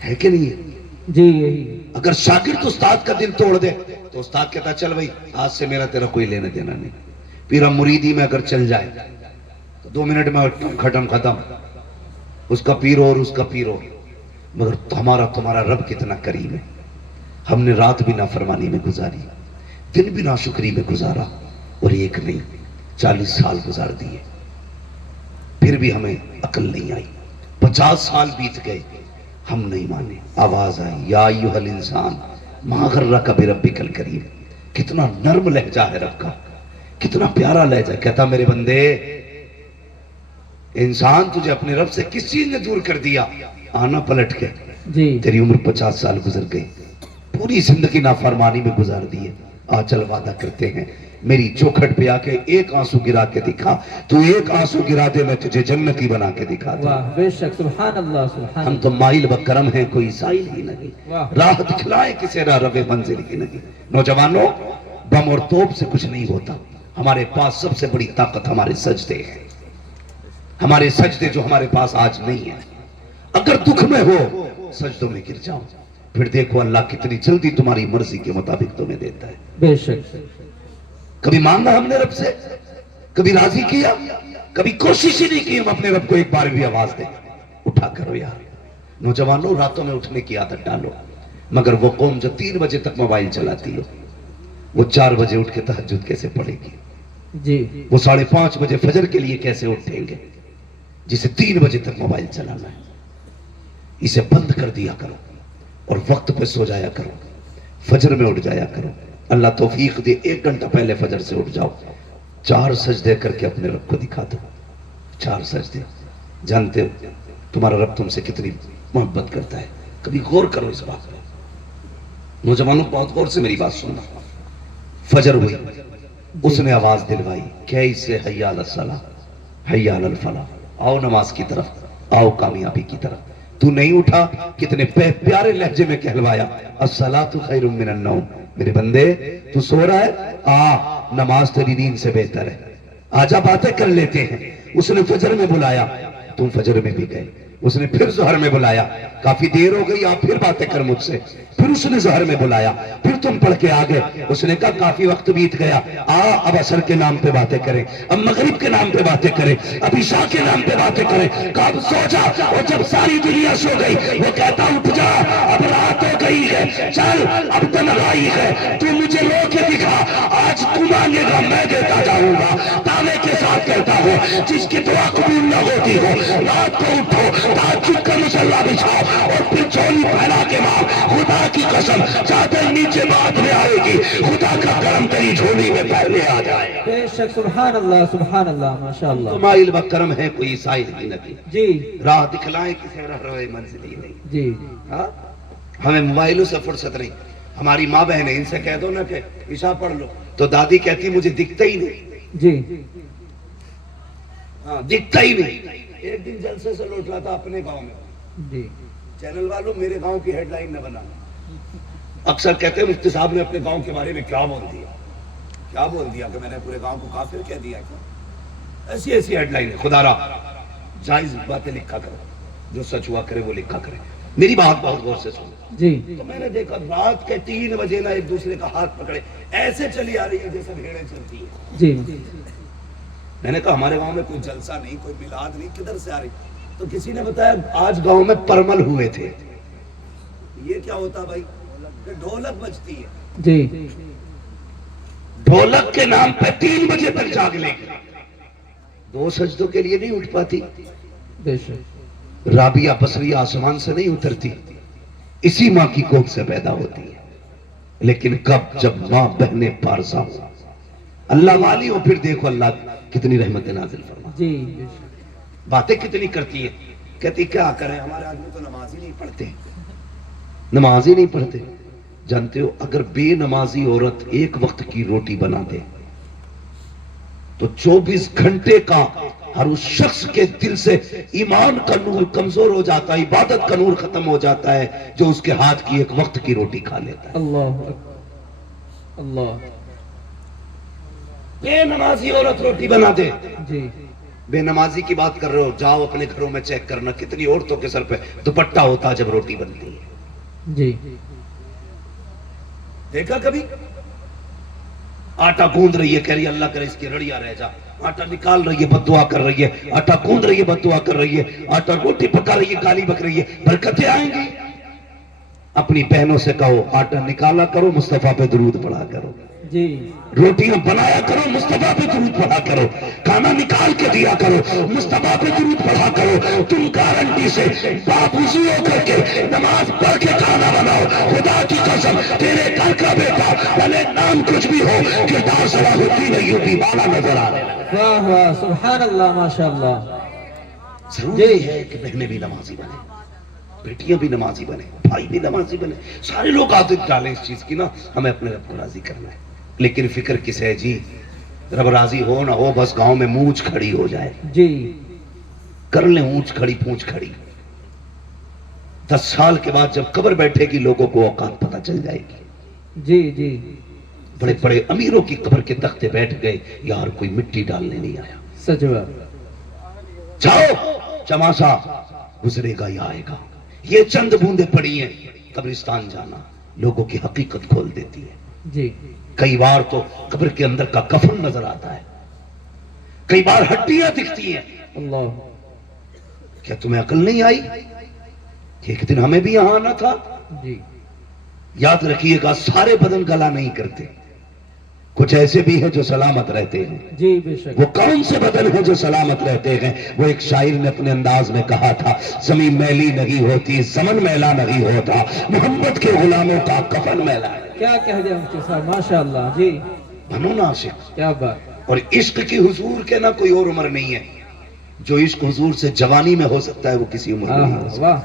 ہے کہ نہیں ہے؟ جی یہی. اگر شاگرد استاد کا دل توڑ دے تو استاد کہتا ہے چل بھائی آج سے میرا تیرا کوئی لینا دینا نہیں. پھر ہم مریدی میں اگر چل جائے تو 2 منٹ میں کھٹم ختم, اس کا پیرو اور اس کا پیرو. مگر ہمارا تمہارا رب کتنا قریب ہے. ہم نے رات بھی نافرمانی میں گزاری, دن بھی ناشکری میں گزارا, اور ایک نہیں 40 سال گزار دیے, پھر بھی ہمیں عقل نہیں آئی. 50 سال بیت گئے, ہم نہیں مانے. آواز آئی, یا ایھا الانسان ما غرک بربک الکریم. کتنا نرم لہجہ ہے رب کا, کتنا پیارا لہجہ. کہتا میرے بندے, انسان تجھے اپنے رب سے کس چیز نے دور کر دیا؟ آنا پلٹ کے. جی تیری عمر 50 سال گزر گئی, پوری زندگی نافرمانی میں گزار دی ہے. چل وعدہ کرتے ہیں, میری چوکھٹ پہ آ کے ایک آنسو گرا کے دکھا, تو ایک آنسو گرا دے میں تجھے جنتی بنا کے دکھا دوں. واہ, بے شک, سبحان اللہ, سبحان ہم تو مائل بکرم ہیں, کوئی سائل ہی نہیں. واہ. راہ دکھلائے کسے راہ رب منزل کی نہیں. نوجوانوں, بم اور توپ سے کچھ نہیں ہوتا. ہمارے پاس سب سے بڑی طاقت ہمارے سجدے ہیں, ہمارے سجدے جو ہمارے پاس آج نہیں ہیں. اگر دکھ میں ہو سجدوں میں گر جاؤ, پھر دیکھو اللہ کتنی جلدی تمہاری مرضی کے مطابق تمہیں دیتا ہے. بے شک. کبھی مانگا ہم نے رب سے, کبھی راضی کیا, کبھی کوشش ہی نہیں کی ہم اپنے رب کو ایک بار بھی آواز دیں اٹھا کرو. یار نوجوانوں, راتوں میں اٹھنے کی عادت ڈالو. مگر وہ قوم جو 3 بجے تک موبائل چلاتی ہو, وہ 4 بجے اٹھ کے تہجد کیسے پڑھے گی؟ جی وہ 5:30 بجے فجر کے لیے کیسے اٹھیں گے جسے 3 بجے تک موبائل چلانا ہے؟ اسے بند کر دیا کرو اور وقت پہ سو جایا کرو, فجر میں اٹھ جایا کرو. اللہ توفیق دے 1 گھنٹہ پہلے فجر سے اٹھ جاؤ, 4 سجدے کر کے اپنے رب کو دکھا دو. 4 سجدے. جانتے ہو تمہارا رب تم سے کتنی محبت کرتا ہے, کبھی غور کرو اس بات پر. نوجوانوں بہت غور سے میری بات سننا. فجر ہوئی, اس نے آواز دلوائی, کیسے حی علی الصلاۃ حی علی الفلاح, آؤ نماز کی طرف, آؤ کامیابی کی طرف. تو نہیں اٹھا, کتنے پیارے لہجے میں کہلوایا, الصلاۃ خیر من النوم. میرے بندے تو سو رہا ہے, نماز تیری نیند سے بہتر ہے, آجا باتیں کر لیتے ہیں. اس نے فجر میں بلایا, تم فجر میں بھی گئے. اس نے پھر ظہر میں بلایا, کافی دیر ہو گئی, آپ پھر باتیں کر مجھ سے. پھر اس نے ظہر میں بلایا, پھر تم پڑھ کے آگے. اس نے کہا کافی وقت بیت گیا, اب عصر کے نام پہ باتیں کریں, اب مغرب کے نام پہ باتیں کریں, اب عشاء کے نام پہ باتیں کریں. کب سو جا, اور جب ساری دنیا سو گئی وہ کہتا اٹھ جا, اب رات ہو گئی ہے, چل اب تنہائی ہے, تو مجھے رو کے دکھا, آج تو مانگے گا میں دیتا جاؤں گا. دعوے کے ساتھ کرتا ہو, جس کی دعا قبول نہ ہوتی ہو, رات کو اٹھو, تہجد کا مصلی بچھاؤ اور پھر چولی پھیلا کے ماں, خدا کی قسم چادر نیچے بات میں آئے گی, خدا کا کرم تیری جھولی میں پہلے آ جائے. بے شک, سبحان اللہ, ماشاءاللہ. تو مائل و کرم ہے, کوئی سائل کی نبی, جی راہ دکھلائیں کسے رہ رہے منزلی نہیں. جی ہاں ہمیں موبائلوں سے فرصت نہیں. ہماری ماں بہن ان سے کہہ دو نا کہ عشاء پڑھ لو, تو دادی کہتی مجھے دکھتا ہی نہیں. جی ہاں دکھتا ہی نہیں. ایک دن جلسے سے لوٹ رہا تھا اپنے گاؤں میں, جی چینل والوں میرے گاؤں کی ہیڈ لائن نہ بنانا. اکثر کہتے ہیں مفتی صاحب نے اپنے گاؤں کے بارے میں کیا بول دیا, کیا بول دیا کہ میں نے پورے گاؤں کو کافر کہہ دیا کیا. ایسی ایسی ہیڈ لائن ہے. خدا را جائز باتیں لکھا کرو, جو سچ ہوا کرے وہ لکھا کرے. میری بات بہت غور سے سنو. جی تو میں نے دیکھا رات کے 3 بجے نا ایک دوسرے کا ہاتھ پکڑے ایسے چلی آ رہی ہے جیسے بھیڑیں چلتی ہیں. جی میں نے کہا ہمارے گاؤں میں کوئی جلسہ نہیں, کوئی میلاد نہیں, کدھر سے آ رہی. تو کسی نے بتایا آج گاؤں میں پرمل ہوئے تھے. یہ کیا ہوتا بھائی, کہ ڈھولک بجتی ہے. جی ڈھولک کے نام پہ 3 بجے تک جاگ لے گی. 2 سجدوں کے لیے نہیں اٹھ پاتی. بے شک, رابعہ بصریہ آسمان سے نہیں اترتی, اسی ماں کی کوکھ سے پیدا ہوتی ہے. لیکن کب, جب ماں بہنیں پارسا ہو, اللہ والی ہو, پھر دیکھو اللہ کتنی رحمت نازل فرما. جی بے شک, باتیں کتنی کرتی ہے. کہتی کیا کریں, ہمارے آدمی تو نماز ہی نہیں پڑھتے, نماز ہی نہیں پڑھتے. جانتے ہو اگر بے نمازی عورت ایک وقت کی روٹی بنا دے تو 24 گھنٹے کا ہر اس شخص کے دل سے ایمان کا نور کمزور ہو جاتا ہے, عبادت کا نور ختم ہو جاتا ہے, جو اس کے ہاتھ کی ایک وقت کی روٹی کھا لیتا ہے. اللہ اکبر, اللہ. بے نمازی عورت روٹی بنا دے. جی بے نمازی کی بات کر رہے ہو, جاؤ اپنے گھروں میں چیک کرنا کتنی عورتوں کے سر پہ دوپٹہ ہوتا جب روٹی بنتی ہے. جی دیکھا کبھی؟ آٹا گوندھ رہی ہے, کہہ رہی ہے اللہ کرے اس کی رڑیاں رہ جا. آٹا نکال رہی ہے, بد دعا کر رہی ہے. آٹا گوندھ رہی ہے, بد دعا کر رہی ہے. آٹا روٹی پکا رہی ہے, گالی بک رہی ہے. برکتیں آئیں گی. اپنی بہنوں سے کہو آٹا نکالا کرو, مصطفیٰ پہ درود پڑھا کرو. جی روٹیاں بنایا کرو, مصطفیٰ پہ درود پڑھا کرو. کھانا نکال کے دیا کرو, مصطفیٰ پہ درود پڑھا کرو. تم گارنٹی سے باوضو ہو کر کے نماز پڑھ کے کھانا بناؤ, خدا کی قسم تیرے گھر کا بیٹا بھلے نام کچھ بھی ہو, کردار صلاح الدین ایوبی والا نظر آ رہا ہے. واہ واہ, سبحان اللہ, ماشاءاللہ. ضروری ہے کہ بہنیں بھی نمازی بنے, بیٹیاں بھی نمازی بنے, بھائی بھی نمازی بنے. سارے لوگ عادت ڈالیں اس چیز کی نا, ہمیں اپنے رب کو راضی کرنا ہے. لیکن فکر کس ہے جی, رب راضی ہو نہ ہو, بس گاؤں میں مونچھ کھڑی ہو جائے. جی کر لیں اونچ کھڑی پونچھ کھڑی. 10 سال کے بعد جب قبر بیٹھے گی لوگوں کو اوقات پتہ چل جائے گی. جی جی بڑے بڑے امیروں کی قبر کے تختے بیٹھ گئے, یار کوئی مٹی ڈالنے نہیں آیا. سچ بات. جاؤ, چماسا گزرے گا یا آئے گا. یہ چند بوندیں پڑی ہیں, قبرستان جانا لوگوں کی حقیقت کھول دیتی ہے. جی کئی بار تو قبر کے اندر کا کفن نظر آتا ہے, کئی بار ہڈیاں دکھتی ہیں. اللہ. کیا تمہیں عقل نہیں آئی کہ ایک دن ہمیں بھی یہاں آنا تھا؟ جی یاد رکھیے گا, سارے بدن گلا نہیں کرتے, کچھ ایسے بھی ہیں جو سلامت رہتے ہیں. جی بے شک. وہ کون سے بدن ہیں جو سلامت رہتے ہیں؟ وہ ایک شاعر نے اپنے انداز میں کہا تھا, زمین میلی نہیں ہوتی, زمن میلا نہیں ہوتا, محمد کے غلاموں کا کفن میلا ہے. کیا کہہ دیا مفتی صاحب, ماشاءاللہ. جی بنو نا عاشق. کیا بات. اور عشق کی حضور کے نہ کوئی اور عمر نہیں ہے. جو عشق حضور سے جوانی میں ہو سکتا ہے وہ کسی عمر میں نہیں ہو سکتا. واہ.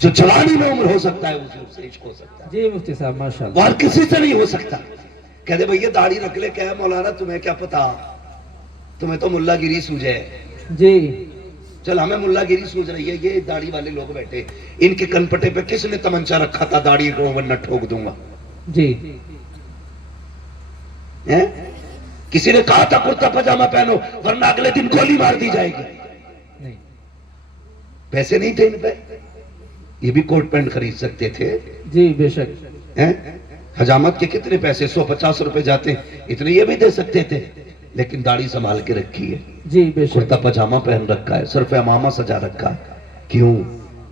جو جوانی میں عمر ہو سکتا ہے حضور سے عشق ہو سکتا ہے, جی مفتی صاحب, ماشاءاللہ. اور کسی سے نہیں ہو سکتا. کہتے بھئی یہ داڑھی رکھ لے, کیا ہے مولانا تمہیں کیا پتا, تمہیں تو ملا گیری سوجے. جی چل ہمیں ملا گیری سوچ رہی ہے, یہ داڑھی والے لوگ بیٹھے, ان کے کن پٹے پہ کس نے تمنچا رکھا تھا داڑھی کو ورنہ ٹھوک دوں گا. جی کسی نے کہا تھا کرتا پاجامہ پہنو ورنہ اگلے دن گولی مار دی جائے گی. نہیں. پیسے نہیں تھے ان پہ, یہ بھی کوٹ پینٹ خرید سکتے تھے. جی بے شک. حجامت کے کتنے پیسے, 150 روپے جاتے ہیں, اتنے یہ بھی دے سکتے تھے. لیکن داڑھی سنبھال کے رکھی ہے, جی بے شک. کرتا پاجامہ پہن رکھا ہے, صرف امامہ سجا رکھا ہے. کیوں؟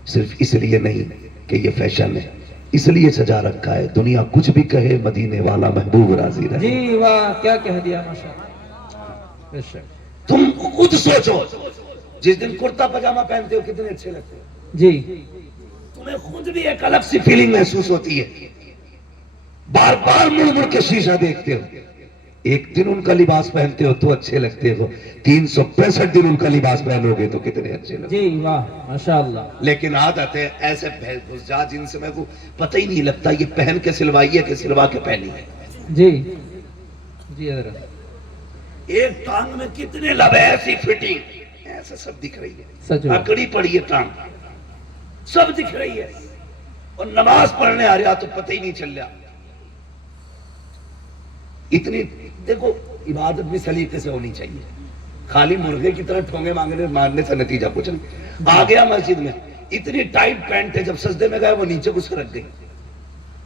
صرف اس لیے نہیں کہ یہ فیشن ہے, اس لیے سجا رکھا ہے دنیا کچھ بھی کہے مدینے والا محبوب راضی رہے. جی واہ, کیا کہہ دیا, ماشاءاللہ. بے شک. تم خود سوچو جس دن کرتا پاجامہ پہنتے ہو کتنے اچھے لگتے ہو, جی تمہیں خود بھی ایک الگ سی فیلنگ محسوس ہوتی ہے. بار بار مڑ مڑ کے شیشہ دیکھتے ہو, ایک دن ان کا لباس پہنتے ہو تو اچھے لگتے ہو, 365 دن ان کا لباس پہنو گے تو کتنے اچھے لگتے ہو. جی واہ ماشاءاللہ. لیکن عادت ہے ایسے گھس جا جن سے میں کو پتہ ہی نہیں لگتا یہ پہن کے سلوائی ہے کہ سلوا کے پہنی ہے. جی جی حضرت. ایک ٹانگ میں کتنے لب ہے, ایسی فٹنگ ایسا سب دکھ رہی ہے, سچ اکڑی پڑی ہے ٹانگ, سب دکھ رہی ہے, اور نماز پڑھنے آ رہا تو پتہ ہی نہیں چل رہا. اتنی دیکھو عبادت بھی سلیقے سے ہونی چاہیے, خالی مرغے کی طرح ٹھونگے مارنے سے نتیجہ کچھ نہیں. آ گیا مسجد میں, اتنی ٹائٹ پینٹ ہے, جب سجدے میں گئے وہ نیچے کو سرک گئی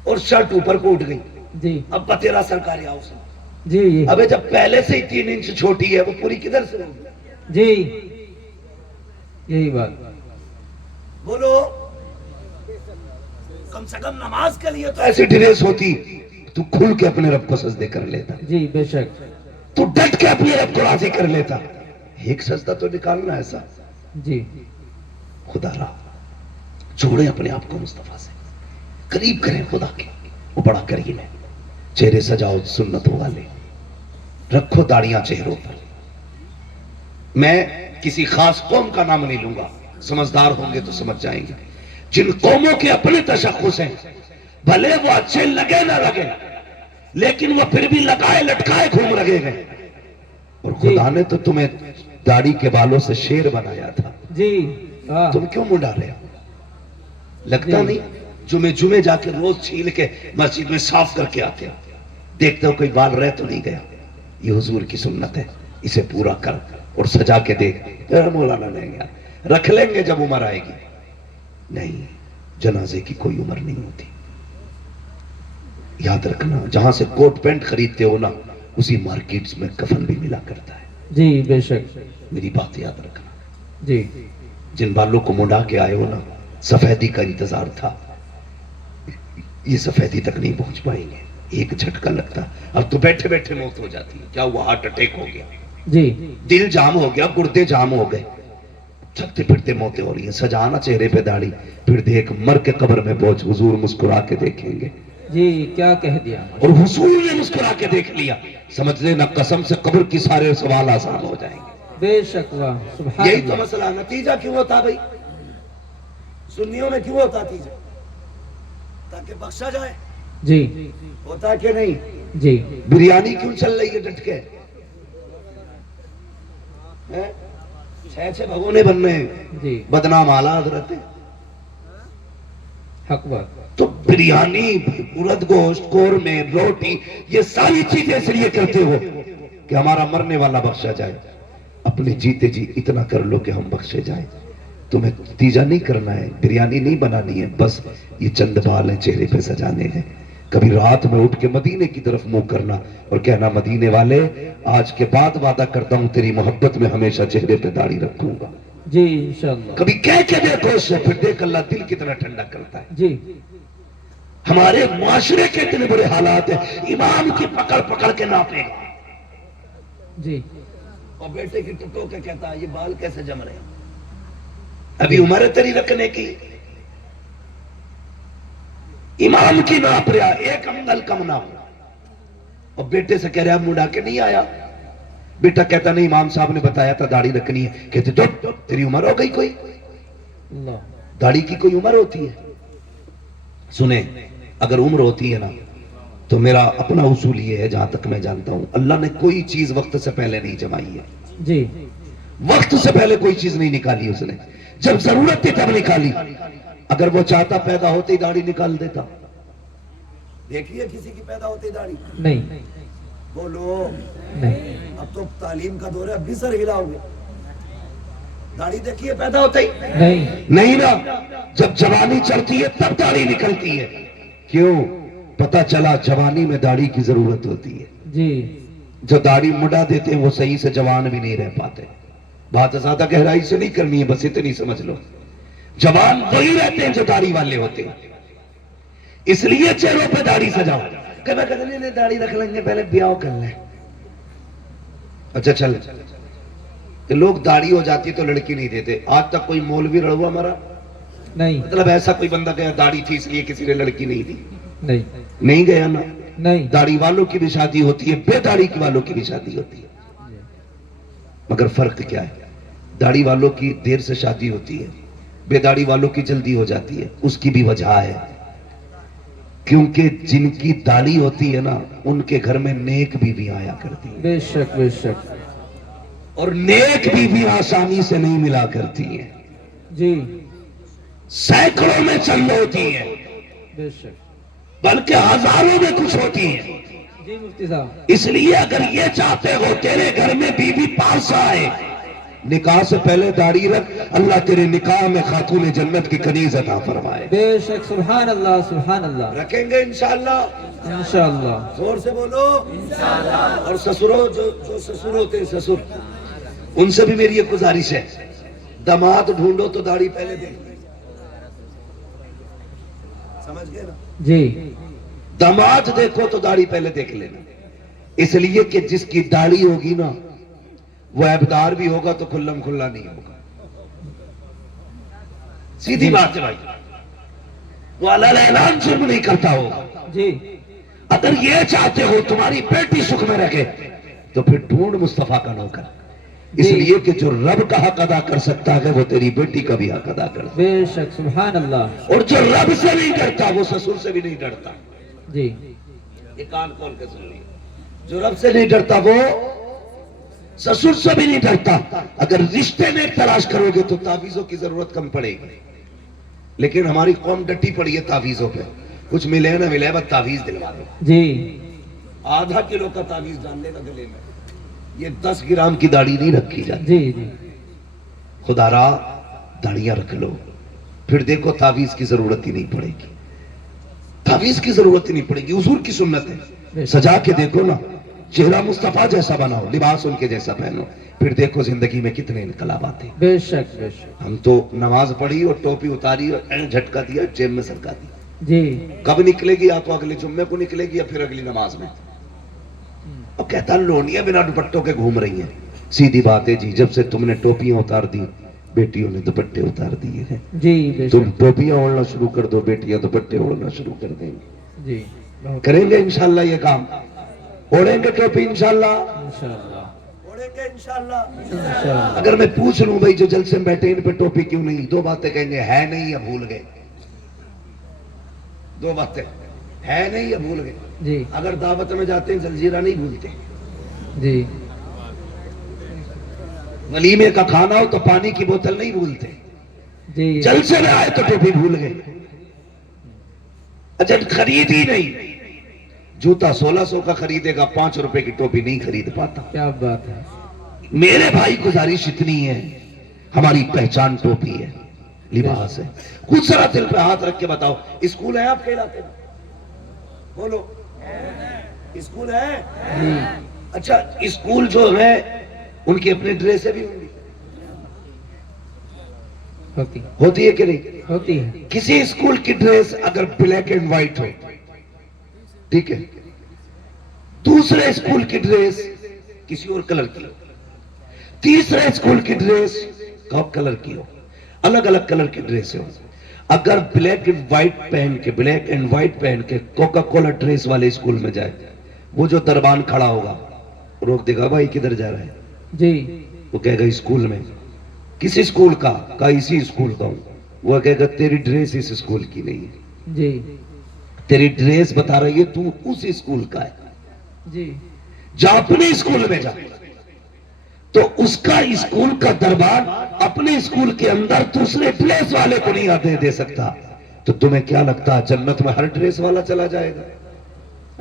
اور شرٹ اوپر کو اٹھ گئی. جی اب تیرا سرکاری آؤ سن. جی ابے جب پہلے سے ہی 3 انچ چھوٹی ہے وہ پوری کدھر سے ہوگی؟ جی یہی بات. بولو کم سے کم نماز کے لیے تو ایسی ڈریس ہوتی تو کھل کے اپنے رب کو سجدے کر لیتا, جی بے شک. تو ڈٹ کے اپنے رب کو راضی کر لیتا. ایک سجدہ تو نکالنا ایسا. جی خدا را جوڑے اپنے آپ کو مصطفیٰ سے, قریب کریں خدا کے, وہ بڑا کریم ہے. چہرے سجاؤ سنتوں والے, رکھو داڑیاں چہروں پر. میں کسی خاص قوم کا نام نہیں لوں گا, سمجھدار ہوں گے تو سمجھ جائیں گے. جن قوموں کے اپنے تشخص ہیں, بھلے وہ اچھے لگے نہ لگے, لیکن وہ پھر بھی لگائے لٹکائے گھوم رہے ہیں. اور خدا نے تو تمہیں داڑھی کے بالوں سے شیر بنایا تھا, جی واہ. تم کیوں منڈا رہے ہو؟ لگتا نہیں جمعے جا کے روز چھیل کے مسجد میں صاف کر کے آتے ہو, دیکھتے ہو کوئی بال رہ تو نہیں گیا. یہ حضور کی سنت ہے, اسے پورا کر اور سجا کے دیکھ. مولانا نہیں گیا, رکھ لیں گے جب عمر آئے گی. نہیں, جنازے کی کوئی عمر نہیں ہوتی. یاد رکھنا, جہاں سے کوٹ پینٹ خریدتے ہو نا, اسی مارکیٹس میں کفن بھی ملا کرتا ہے. جی بے شک. میری بات یاد رکھنا. جی جن بالوں کو منڈا کے آئے ہو نا, سفیدی کا انتظار تھا, یہ سفیدی تک نہیں پہنچ پائیں گے. ایک جھٹکا لگتا, اب تو بیٹھے بیٹھے موت ہو جاتی ہے. کیا ہوا؟ ہارٹ اٹیک ہو گیا, جی دل جام ہو گیا, گردے جام ہو گئے, چلتے پھرتے موتیں ہو رہی ہیں. سجانا چہرے پہ داڑھی, پھر دیکھ مر کے قبر میں پہنچ, حضور مسکرا کے دیکھیں گے. جی کیا کہہ دیا. اور حضور نے مسکرا کے دیکھ لیا, سمجھ لینا قسم سے قبر کی سارے سوال آسان ہو جائیں گے. بے شک واہ سبحان یہی تو اللہ. مسئلہ. نتیجہ کیوں ہوتا بھائی سنیوں میں, کیوں ہوتا نتیجہ؟ تاکہ بخشا جائے. جی ہوتا کہ نہیں؟ جی بریانی کیوں چل رہی ہے ڈٹ کے؟ 6 بھگونے بن رہے ہیں, جی بدنام اعلیٰ حضرت ہے. حق بات. تو بریانی, ارد گوشت, قورمے, روٹی, یہ ساری چیزیں اس لیے کرتے ہو کہ ہمارا مرنے والا بخشا جائے. اپنے جیتے جی اتنا کر لو کہ ہم بخشے جائیں. تمہیں نتیجہ نہیں کرنا ہے, بریانی نہیں بنانی ہے, بس یہ چند بال ہیں چہرے پہ سجانے ہیں. کبھی رات میں اٹھ کے مدینے کی طرف منہ کرنا اور کہنا, مدینے والے آج کے بعد وعدہ کرتا ہوں تیری محبت میں ہمیشہ چہرے پہ داڑھی رکھوں گا. جی انشاءاللہ. کبھی کہہ کے دیکھو اس سے, پھر دیکھ اللہ دل کتنا ٹھنڈا کرتا ہے. جی ہمارے معاشرے کے اتنے بڑے حالات ہیں, امام کی پکڑ پکڑ کے ناپے گا, جی اور بیٹے کی ٹٹو کے کہتا ہے یہ بال کیسے جم رہے ہیں, ابھی عمر ہے تیری رکھنے کی. امام کی ناپ رہا, ایک انگل کم ناپ, اور بیٹے سے کہہ رہا منڈا کے نہیں آیا. بیٹا کہتا نہیں امام صاحب نے بتایا تھا داڑھی رکھنی ہے. کہتے تو تیری عمر ہو گئی کوئی؟ اللہ. داڑھی کی کوئی عمر ہوتی ہے؟ سنیں, اگر عمر ہوتی ہے نا تو میرا اپنا اصول یہ ہے, جہاں تک میں جانتا ہوں, اللہ نے کوئی چیز وقت سے پہلے نہیں جمائی ہے. جی وقت سے پہلے کوئی چیز نہیں نکالی اس نے, جب ضرورت تھی تب نکالی. اگر وہ چاہتا پیدا ہوتے ہی داڑھی نکال دیتا. دیکھیے کسی کی پیدا ہوتی داڑھی؟ نہیں بولو. نہیں. اب تو تعلیم کا دور ہے, اب بھی سر ہلاؤ گے. داڑھی دیکھیے پیدا ہوتا ہی نہیں نا, جب جوانی چڑھتی ہے تب داڑھی نکلتی ہے. کیوں؟ پتا چلا جوانی میں داڑھی کی ضرورت ہوتی ہے. جی جو داڑھی مڈا دیتے ہیں وہ صحیح سے جوان بھی نہیں رہ پاتے. بات زیادہ گہرائی سے نہیں کرنی ہے, بس اتنی سمجھ لو, جوان وہی رہتے ہیں جو داڑھی والے ہوتے ہیں. اس لیے چہروں پہ داڑھی سجاؤ. کہنا نہیں داڑھی رکھ لیں گے, پہلے بیاہ کر لیں. اچھا چل کہ لوگ داڑھی ہو جاتی تو لڑکی نہیں دیتے، آج تک کوئی مولوی رڑوا ہمارا؟ نہیں مطلب ایسا کوئی بندہ گیا داڑھی تھی اس لیے کسی نے لڑکی نہیں دی؟ نہیں نہیں گیا نا۔ نہیں داڑھی والوں کی بھی شادی ہوتی ہے، بے داڑھی کی والوں کی بھی شادی ہوتی ہے، مگر فرق کیا ہے؟ داڑھی والوں کی دیر سے شادی ہوتی ہے، بے داڑھی والوں کی جلدی ہو جاتی ہے۔ اس کی بھی وجہ ہے، کیونکہ جن کی داڑھی ہوتی ہے نا ان کے گھر میں نیک بیوی آیا کرتی ہے، بے شک بے شک اور نیک بیوی آسانی سے نہیں ملا کرتی ہیں، جی سینکڑوں میں چند ہوتی ہیں، بے شک بلکہ ہزاروں میں کچھ ہوتی ہیں۔ جی مفتی صاحب اس لیے اگر یہ چاہتے ہو تیرے گھر میں بیوی پاس آئے، نکاح سے پہلے داڑھی رکھ، اللہ تیرے نکاح میں خاتون جنت کی کنیز عطا فرمائے۔ بے شک سبحان اللہ سبحان اللہ رکھیں گے انشاءاللہ، انشاءاللہ زور سے بولو انشاءاللہ۔ اور سسروں جو سسر ہوتے ہیں سسر، ان سے بھی میری ایک گزارش ہے، داماد ڈھونڈو تو داڑھی پہلے دے، سمجھ گئے نا؟ جی داماد دیکھو تو داڑھی پہلے دیکھ لینا، اس لیے کہ جس کی داڑھی ہوگی نا وہ عیبدار بھی ہوگا تو کھلم کھلا نہیں ہوگا، سیدھی بات ہے بھائی، وہ علیٰ اعلان جرم نہیں کرتا ہوگا۔ جی اگر یہ چاہتے ہو تمہاری بیٹی سکھ میں رکھے تو پھر ڈھونڈ مصطفیٰ کا نوکر، اس لیے کہ جو رب کا حق ادا کر سکتا ہے وہ تیری بیٹی کا بھی حق ادا کر سکتا بے شک سبحان اللہ ہے، اور جو رب سے نہیں ڈرتا وہ سسر سے بھی نہیں ڈرتا۔ جی یہ کان کھول کے سن لیے، جو رب سے نہیں ڈرتا وہ سسر سے بھی نہیں ڈرتا۔ اگر رشتے میں تلاش کرو گے تو تعویذوں کی ضرورت کم پڑے گی، لیکن ہماری قوم ڈٹی پڑی ہے تعویذوں پہ، کچھ ملے نہ ملے بس تعویذ دلوا دو، جی آدھا کلو کا تعویذ ڈال لینا گلے میں، یہ 10 گرام کی داڑھی نہیں رکھی جاتی۔ جی جی خدا را داڑیاں رکھ لو، پھر دیکھو تعویذ کی ضرورت ہی نہیں پڑے گی، تعویذ کی ضرورت ہی نہیں پڑے گی، حضور کی سنت ہے۔ سجا کے دیکھو نا، چہرہ مصطفیٰ جیسا بناؤ، لباس ان کے جیسا پہنو، پھر دیکھو زندگی میں کتنے انقلاب آتے ہیں۔ بے شک بے شک ہم تو نماز پڑھی اور ٹوپی اتاری اور این جھٹکا دیا، جیب میں سرکا دی، جی کب نکلے گی؟ یا تو اگلے جمعے کو نکلے گی یا پھر اگلی نماز میں۔ اور کہتا لونیاں بنا دوپٹوں کے گھوم رہی ہیں، سیدھی بات ہے جی، جب سے تم نے ٹوپیاں اتار دی بیٹیوں نے دوپٹے اتار دیے ہیں۔ جی بے تم شک ٹوپیاں اوڑھنا شروع کر دو، بیٹیاں دوپٹے اوڑھنا شروع کر دیں گے۔ جی بہت کریں گے انشاءاللہ یہ کام، اوڑھیں گے ٹوپی انشاءاللہ، انشاءاللہ اوڑھیں گے انشاءاللہ۔ انشاءاللہ اگر میں پوچھ لوں بھائی جو جلسے میں بیٹھے ان پہ ٹوپی کیوں نہیں، دو باتیں کہیں گے، ہے نہیں یا بھول گئے، دو باتیں، ہے نہیں یا بھول گئے۔ جی اگر دعوت میں جاتے ہیں جلجیرہ نہیں بھولتے، جی ولیمے کا کھانا ہو تو پانی کی بوتل نہیں بھولتے، جی جلسے میں آئے تو ٹوپی بھول گئے۔ اچھا خرید ہی نہیں، جوتا 1600 کا خریدے گا، 5 روپے کی ٹوپی نہیں خرید پاتا۔ کیا بات ہے، میرے بھائی گزارش اتنی ہے، ہماری پہچان ٹوپی ہے، لباس ہے۔ کچھ ذرا دل پہ ہاتھ رکھ کے بتاؤ، اسکول ہے آپ کے علاقے میں؟ بولو اسکول ہے؟ جی اچھا اسکول جو ہے ان کی اپنی ڈریسیں بھی ہوں گی، ہوتی ہے کہ نہیں؟ ہوتی ہے کسی اسکول کی ڈریس اگر بلیک اینڈ وائٹ ہو ٹھیک ہے، دوسرے اسکول کی ڈریس کسی اور کلر کی ہو، تیسرے اسکول کی ڈریس کلر کی ہو، الگ الگ کلر کی ڈریس ہو، اگر بلیک اینڈ وائٹ پہن کے کوکا کولا ڈریس والے اسکول میں جائے، وہ جو دربان کھڑا ہوگا روک دے گا، بھائی کدھر جا رہا ہے؟ جی وہ کہے گا اسکول میں۔ کس اسکول کا؟ کہا اسی اسکول کا ہوں۔ وہ کہے گا تیری ڈریس اس اسکول کی نہیں ہے، جی تیری ڈریس بتا رہی ہے تو اس اسکول کا ہے، جی جا اپنے اسکول میں جا۔ تو اس کا اسکول کا دربار اپنے اسکول کے اندر دوسرے ڈریس والے کو نہیں آتے دے سکتا، تو تمہیں کیا لگتا ہے جنت میں ہر ڈریس والا چلا جائے گا؟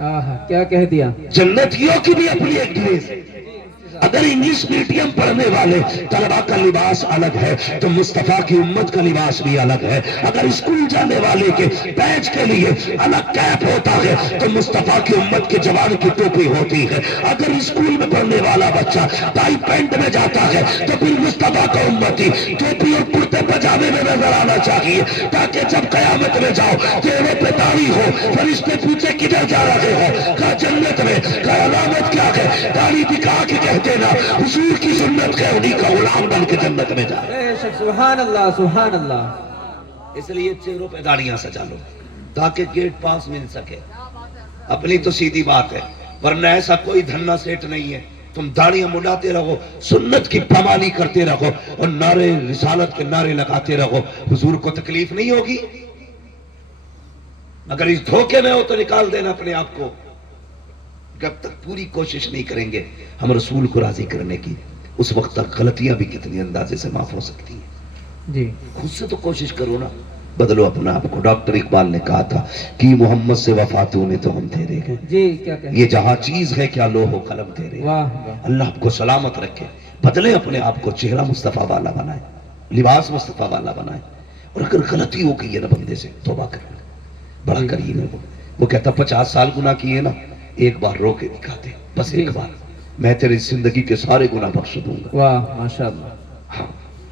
آہا کیا کہہ دیا، جنتیوں کی بھی اپنی ایک ڈریس ہے۔ اگر انگلش میڈیم پڑھنے والے طلبہ کا لباس الگ ہے تو مصطفیٰ کی امت کا لباس بھی الگ ہے۔ اگر اسکول جانے والے کے بیچ کے لیے الگ کیپ ہوتا ہے تو مصطفیٰ کی امت کے جوان کی ٹوپی ہوتی ہے۔ اگر اسکول میں پڑھنے والا بچہ ٹائی پینٹ میں جاتا ہے تو پھر مصطفیٰ کا امتی ٹوپی اور کرتے پجامے میں نظر آنا چاہیے، تاکہ جب قیامت میں جاؤ چہرے پہ داڑھی ہو، فرشتے پوچھے کدھر جا رہے ہو؟ کہا جنت میں۔ کہا علامت کیا ہے؟ داڑھی دکھا کے کہتے دینا, حضور کی سنت کے انہی کا غلام بن کے جنت میں جا. بے شک, سبحان اللہ سبحان اللہ. اس لیے چہروں پہ داڑیاں سجا لو تاکہ گیٹ پاس مل سکے. اپنی تو سیدھی بات ہے, ورنہ ایسا کوئی دھنا سیٹ نہیں ہے. تم داڑیاں مڈاتے رہو, سنت کی پامالی کرتے رہو اور نعرے رسالت کے نعرے لگاتے رہو, حضور کو تکلیف نہیں ہوگی. اگر اس دھوکے میں ہو تو نکال دینا اپنے آپ کو. جب تک پوری کوشش نہیں کریں گے ہم رسول کو راضی کرنے کی, اس وقت تک غلطیاں بھی کتنی اندازے سے معاف ہو سکتی ہیں. جی خود سے تو کوشش کرو نا, بدلو اپنا آپ کو. ڈاکٹر اقبال نے کہا تھا کہ محمد سے وفاتوں نے تو ہم تیرے ہیں, جی کیا کہیں, یہ جہاں چیز ہے کیا لوح و قلم تیرے. واہ واہ. اللہ آپ کو سلامت رکھے. بدلے اپنے آپ کو, چہرہ مصطفیٰ والا بنائے, لباس مصطفیٰ والا بنائے. اور اگر غلطی ہو گئی ہے نا بندے سے, توبہ کریں. بڑا کریم ہے وہ کہتا 50 سال گناہ کیے نا, ایک بار رو کے دکھاتے, بس ایک بار, میں تیری زندگی کے سارے گناہ بخش دوں گا. واہ ماشاءاللہ. ہاں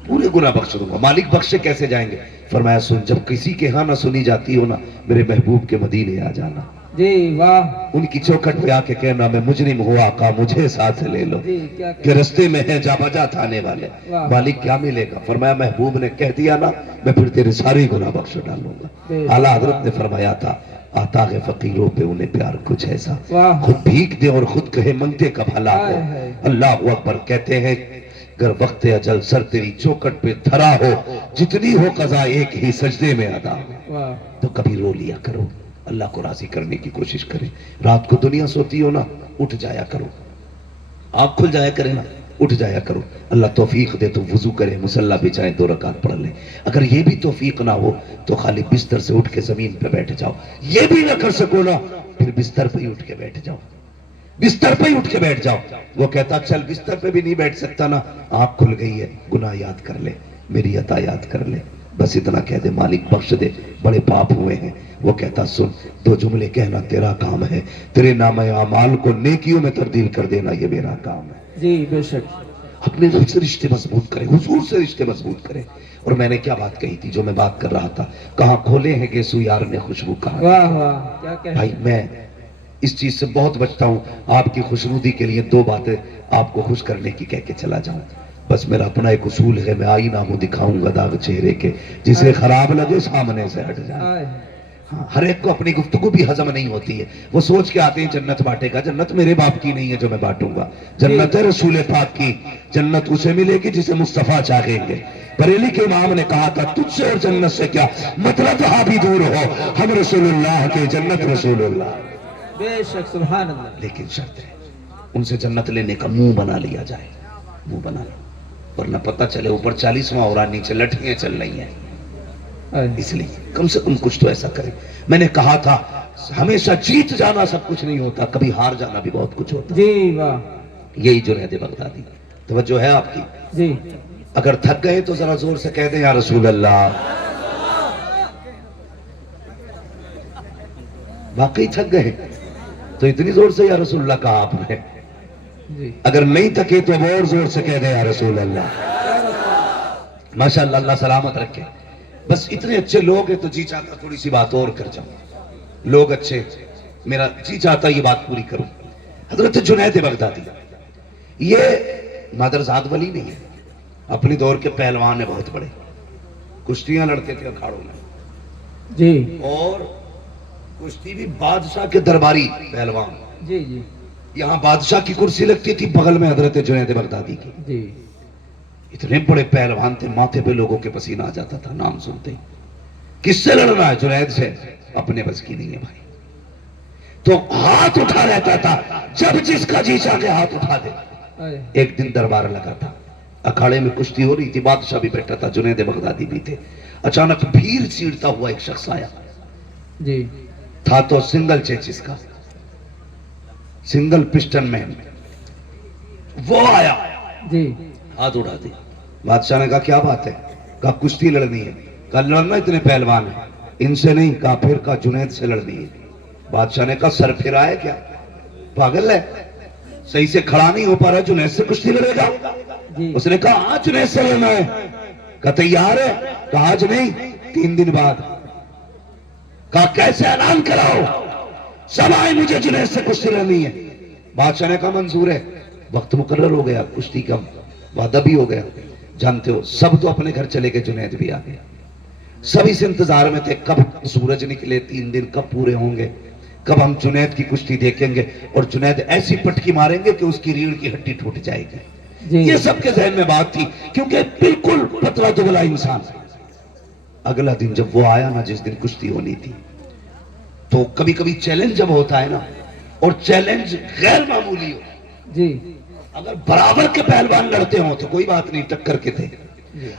پورے گناہ بخش دوں گا. مالک بخشے کیسے جائیں گے؟ فرمایا سن, جب کسی کے ہاں نہ سنی جاتی ہو نا, میرے محبوب کے مدینے آ جانا. جی واہ. ان کی چوکھٹ پہ آ کے کہنا میں مجرم ہوں آقا مجھے ساتھ لے لو, جی کیا کہیں, کہ رستے میں ہے جا بجا تھانے والے. واہ. مالک کیا ملے گا؟ فرمایا محبوب نے کہہ دیا نا, میں پھر تیرے سارے گناہ بخش ڈالوں گا. بے اعلیٰ حضرت نے فرمایا تھا آتا ہے فقیروں پہ انہیں پیار کچھ ایسا, واہ. خود بھیک دے اور خود کہے منگتے کا بھلا ہو. ہائے ہائے. اللہ اکبر. کہتے ہیں گر وقت اجل سر تیری چوکٹ پہ دھرا ہو, جتنی ہو قضا ایک ہی سجدے میں ادا ہو. واہ. تو کبھی رو لیا کرو, اللہ کو راضی کرنے کی کوشش کرے. رات کو دنیا سوتی ہو نا, اٹھ جایا کرو, آپ کھل جایا کرے نا, اٹھ جایا کرو. اللہ توفیق دے تو وضو کرے, مصلی بچھائے 2 رکعت پڑھ لے. اگر یہ بھی توفیق نہ ہو تو خالی بستر سے اٹھ کے زمین پہ بیٹھ جاؤ. یہ بھی نہ کر سکو نا, پھر بستر پہ ہی اٹھ کے بیٹھ جاؤ, بستر پہ ہی اٹھ کے بیٹھ جاؤ. وہ کہتا چل بستر پہ بھی نہیں بیٹھ سکتا نا, آنکھ کھل گئی ہے, گناہ یاد کر لے, میری عطا یاد کر لے, بس اتنا کہہ دے مالک بخش دے, بڑے پاپ ہوئے ہیں. وہ کہتا سن, 2 جملے کہنا تیرا کام ہے, تیرے نام اعمال کو نیکیوں میں تبدیل کر دینا یہ میرا کام ہے. جی بے شک. اپنے رب سے رشتے مضبوط کرے, حضور سے رشتے مضبوط کرے. اور میں نے کیا بات کہی تھی جو میں بات کر رہا تھا, کہاں کھولے ہیں گیسو یار نے خوشبو کہاں. واہ واہ. کیا کہیں, بھائی میں اس چیز سے بہت بچتا ہوں, آپ کی خوشنودی کے لیے 2 باتیں آپ کو خوش کرنے کی کہہ کے چلا جاؤں. بس میرا اپنا ایک اصول ہے, میں آئینہ ہوں دکھاؤں گا داغ چہرے کے, جسے خراب لگے سامنے سے ہٹ جائے. ہائے. ہاں, ہر ایک کو اپنی گفتگو بھی ہضم نہیں ہوتی ہے. وہ سوچ کے آتے ہیں جنت بانٹے گا, جنت میرے باپ کی نہیں ہے جو میں بانٹوں گا, جنت ہے رسول پاک کی. جنت اسے ملے گی جسے مصطفیٰ چاہیں گے. بریلی کے امام نے کہا تھا تجھ سے اور جنت سے کیا مطلب, وہاں بھی دور ہو, ہم رسول اللہ کے, جنت رسول اللہ. بے شک سبحان اللہ. لیکن شرط ہے ان سے جنت لینے کا منہ بنا لیا جائے, منہ بنا لو, ورنہ پتہ چلے اوپر 40واں ہو رہا, نیچے لٹھیاں چل رہی ہیں. اس لیے کم سے کم کچھ تو ایسا کریں. میں نے کہا تھا ہمیشہ جیت جانا سب کچھ نہیں ہوتا, کبھی ہار جانا بھی بہت کچھ ہوتا. جی واہ. یہی جنید بغدادی. توجہ ہے آپ کی؟ جی اگر تھک گئے تو ذرا زور سے کہہ دیں یا رسول اللہ. واقعی تھک گئے تو اتنی زور سے یا رسول اللہ کہا آپ نے. جی اگر نہیں تھکے تو اور زور سے کہہ دیں یا رسول اللہ. ماشاءاللہ, اللہ سلامت رکھے. بس اتنے اچھے لوگ ہیں تو جی چاہتا تھوڑی سی بات اور کر جاؤں. لوگ اچھے, میرا جی چاہتا یہ بات پوری کروں. حضرت جنید بغدادی یہ نادرزاد ولی نہیں ہے, اپنی دور کے پہلوان ہیں بہت بڑے, کشتیاں لڑتے تھے اکھاڑوں میں, جی اور کشتی بھی بادشاہ کے درباری پہلوان. جی جی یہاں بادشاہ کی کرسی لگتی تھی, بغل میں حضرت جنید بغدادی کی. جی اتنے بڑے پہلوان تھے, ماتھے پہ لوگوں کے پسینہ آ جاتا تھا نام سنتے ہی. کس سے لڑنا ہے؟ جنید سے. اپنے بس کی نہیں ہے بھائی, تو ہاتھ اٹھا رہتا تھا, جب جس کا جی چاہے ہاتھ اٹھا دے. ایک دن دربار لگا تھا, اکھاڑے میں کشتی ہو رہی تھی, بادشاہ بھی بیٹھا تھا, جنید بغدادی بھی تھے. اچانک بھیڑ چیرتا ہوا ایک شخص آیا. جی تھا تو سنگل چیچس کا, سنگل پسٹن مین. وہ آیا, جی ہاتھ اٹھا دیا. بادشاہ نے کہا کیا بات ہے؟ کہا کشتی لڑنی ہے. کہا لڑنا اتنے پہلوان ہیں, ان سے نہیں. کہا پھر کہا جنید سے لڑنی ہے. بادشاہ نے کہا سر پھر ہے کیا, پاگل ہے, صحیح سے کھڑا نہیں ہو پا رہا, جنید سے کشتی لڑے گا؟ جی اس نے کہا آج جنید سے لڑنا ہے. کہا تیار ہے؟ کہا آج نہیں 3 دن بعد. کہا کیسے اعلان کراؤ, سب آئے, مجھے جنید سے کشتی لڑنی ہے. بادشاہ نے کہا منظور ہے. وقت مقرر ہو گیا, کشتی کا وعدہ بھی ہو گیا. جانتے ہو سب تو اپنے گھر چلے گئے, جنید بھی آ گیا. سب اس انتظار میں تھے کب سورج نکلے, 3 دن کب پورے ہوں گے, کب ہم جنید کی کشتی دیکھیں گے اور جنید ایسی پٹکی ماریں گے کہ اس کی ریڑھ کی ہڈی ٹوٹ جائے گی. یہ سب کے ذہن میں بات تھی, کیونکہ بالکل پتلا دبلا انسان. اگلا دن جب وہ آیا نا, جس دن کشتی ہونی تھی, تو کبھی کبھی چیلنج جب ہوتا ہے نا, اور چیلنج غیر معمولی ہو, جی اگر برابر کے پہلوان لڑتے ہوں تو کوئی بات نہیں, ٹکر کے تھے.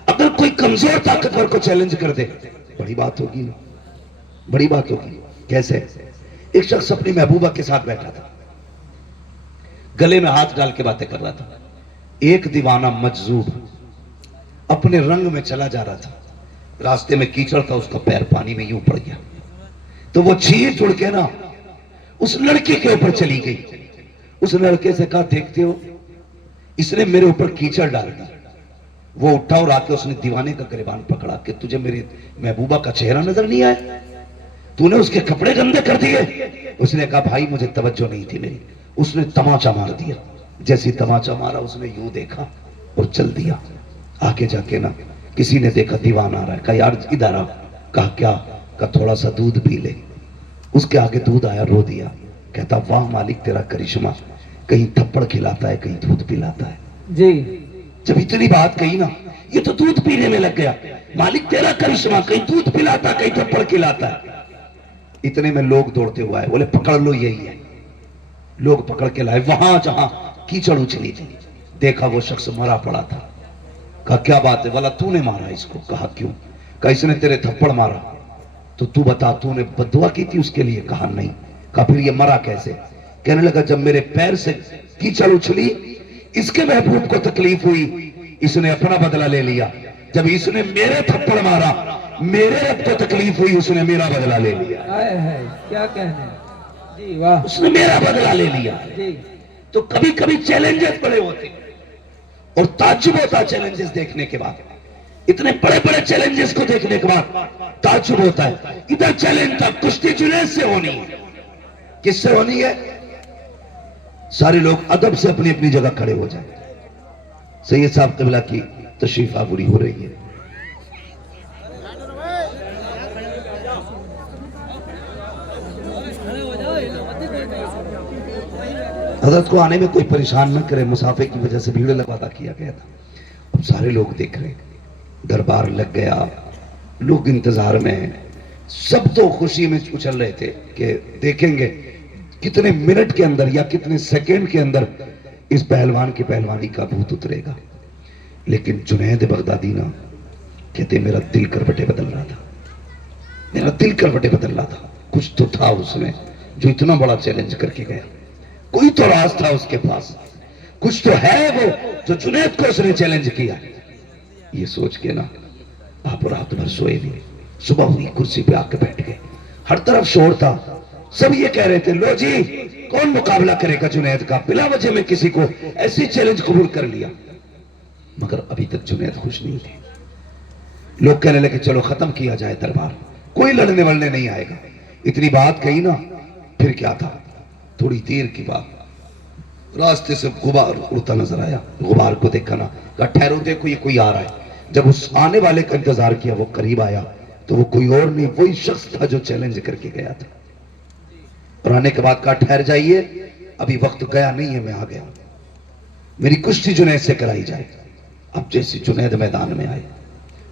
اگر کوئی کمزور طاقتور کو چیلنج کر دے, بڑی بات ہوگی نا, بڑی بات ہوگی. کیسے؟ ایک شخص اپنی محبوبہ کے ساتھ بیٹھا تھا, گلے میں ہاتھ ڈال کے باتیں کر رہا تھا. ایک دیوانہ مجذوب اپنے رنگ میں چلا جا رہا تھا, راستے میں کیچڑ تھا, اس کا پیر پانی میں یوں پڑ گیا, تو وہ چیز اڑ کے نا اس لڑکی کے اوپر چلی گئی. اس لڑکے سے کہا, دیکھتے ہو اس نے میرے اوپر کیچڑ ڈال دی. وہ اٹھا اور آ کے اس نے دیوانے کا گریبان پکڑا کہ تجھے میری محبوبہ کا چہرہ نظر نہیں آیا, تو نے اس کے کپڑے گندے کر دیے. اس نے کہا, بھائی مجھے توجہ نہیں تھی میری. اس نے تماچا مار دیا. جیسی تماچا مارا, اس نے یوں دیکھا اور چل دیا. آگے جا کے نا کسی نے دیکھا دیوان آ رہا ہے, کہا یار ادھر آ. کہا کیا؟ کہا تھوڑا سا دودھ پی لے. اس کے آگے دودھ آیا, رو دیا. کہتا واہ مالک تیرا کرشمہ, کہیں تھپڑ کھلاتا ہے کہیں دودھ پلاتا ہے. جی جب اتنی بات کہی نا, یہ تو دودھ پینے میں لگ گیا. مالک تیرا کرشمہ, کہیں دودھ پلاتا کہیں تھپڑ کھلاتا ہے. اتنے میں لوگ دوڑتے ہوئے آئے, بولے پکڑ لو یہی ہے. لوگ پکڑ کے لائے وہاں جہاں کیچڑ اچھلی تھی. دیکھا وہ شخص مرا پڑا تھا. کہا کیا بات ہے؟ بولا تو نے مارا اس کو. کہا کیوں؟ کہا اس نے تیرے تھپڑ مارا. تو بتا, تو نے بددعا کی تھی اس کے لیے؟ کہا نہیں. کہا پھر یہ مرا کیسے؟ کہنے لگا جب میرے پیر سے کیچڑ اچھلی, اس کے محبوب کو تکلیف ہوئی, اس نے اپنا بدلہ لے لیا. جب اس نے میرے تھپڑ مارا, میرے رب کو تکلیف ہوئی, اس نے میرا بدلہ لے لیا. کیا کہنے, جی واہ, اس نے میرا بدلہ لے لیا. جی تو کبھی کبھی چیلنجز بڑے ہوتے اور تعجب ہوتا چیلنجز دیکھنے کے بعد. اتنے بڑے بڑے چیلنجز کو دیکھنے کے بعد تعجب ہوتا ہے. ادھر چیلنج تھا کشتی جنید سے ہونی ہے. کس سے ہونی ہے؟ سارے لوگ ادب سے اپنی اپنی جگہ کھڑے ہو جائیں. سید صاحب قبلہ کی تشریف آوری ہو رہی ہے. حضرت کو آنے میں کوئی پریشان نہ کرے, مسافر کی وجہ سے بھیڑ لگاتا کیا گیا تھا. اب سارے لوگ دیکھ رہے, دربار لگ گیا, لوگ انتظار میں ہیں. سب تو خوشی میں اچھل رہے تھے کہ دیکھیں گے کتنے منٹ کے اندر یا کتنے سیکنڈ کے اندر اس پہلوان کی پہلوانی کا بھوت اترے گا. لیکن جنید بغدادی نا کہتے میرا دل کروٹیں بدل رہا تھا, میرا دل کروٹیں بدل رہا تھا. کچھ تو تھا اس میں جو اتنا بڑا چیلنج کر کے گیا. کوئی تو راز تھا اس کے پاس, کچھ تو ہے وہ جو جنید کو اس نے چیلنج کیا. یہ سوچ کے نا آپ رات بھر سوئے نہیں. صبح ہوئی کرسی پہ آ کے بیٹھ گئے. ہر طرف شور تھا, سب یہ کہہ رہے تھے لو جی کون مقابلہ کرے گا جنید کا. بلا وجہ میں کسی کو ایسی چیلنج قبول کر لیا. مگر ابھی تک جنید خوش نہیں تھے. لوگ کہنے لگے چلو ختم کیا جائے دربار, کوئی لڑنے ولنے نہیں آئے گا. اتنی بات کہی نا, پھر کیا تھا, تھوڑی دیر کی بات, راستے سے غبار اڑتا نظر آیا. غبار کو دیکھا نا, کہا ٹھہرو دیکھو یہ کوئی آ رہا ہے. جب اس آنے والے کا انتظار کیا, وہ قریب آیا تو وہ کوئی اور نہیں, وہی شخص تھا جو چیلنج کر کے گیا تھا. اور آنے کے بعد کہا ٹھہر جائیے, ابھی وقت گیا نہیں ہے, میں آ گیا, میری کشتی جنید سے کرائی جائے. اب جیسے جنید میدان میں آئے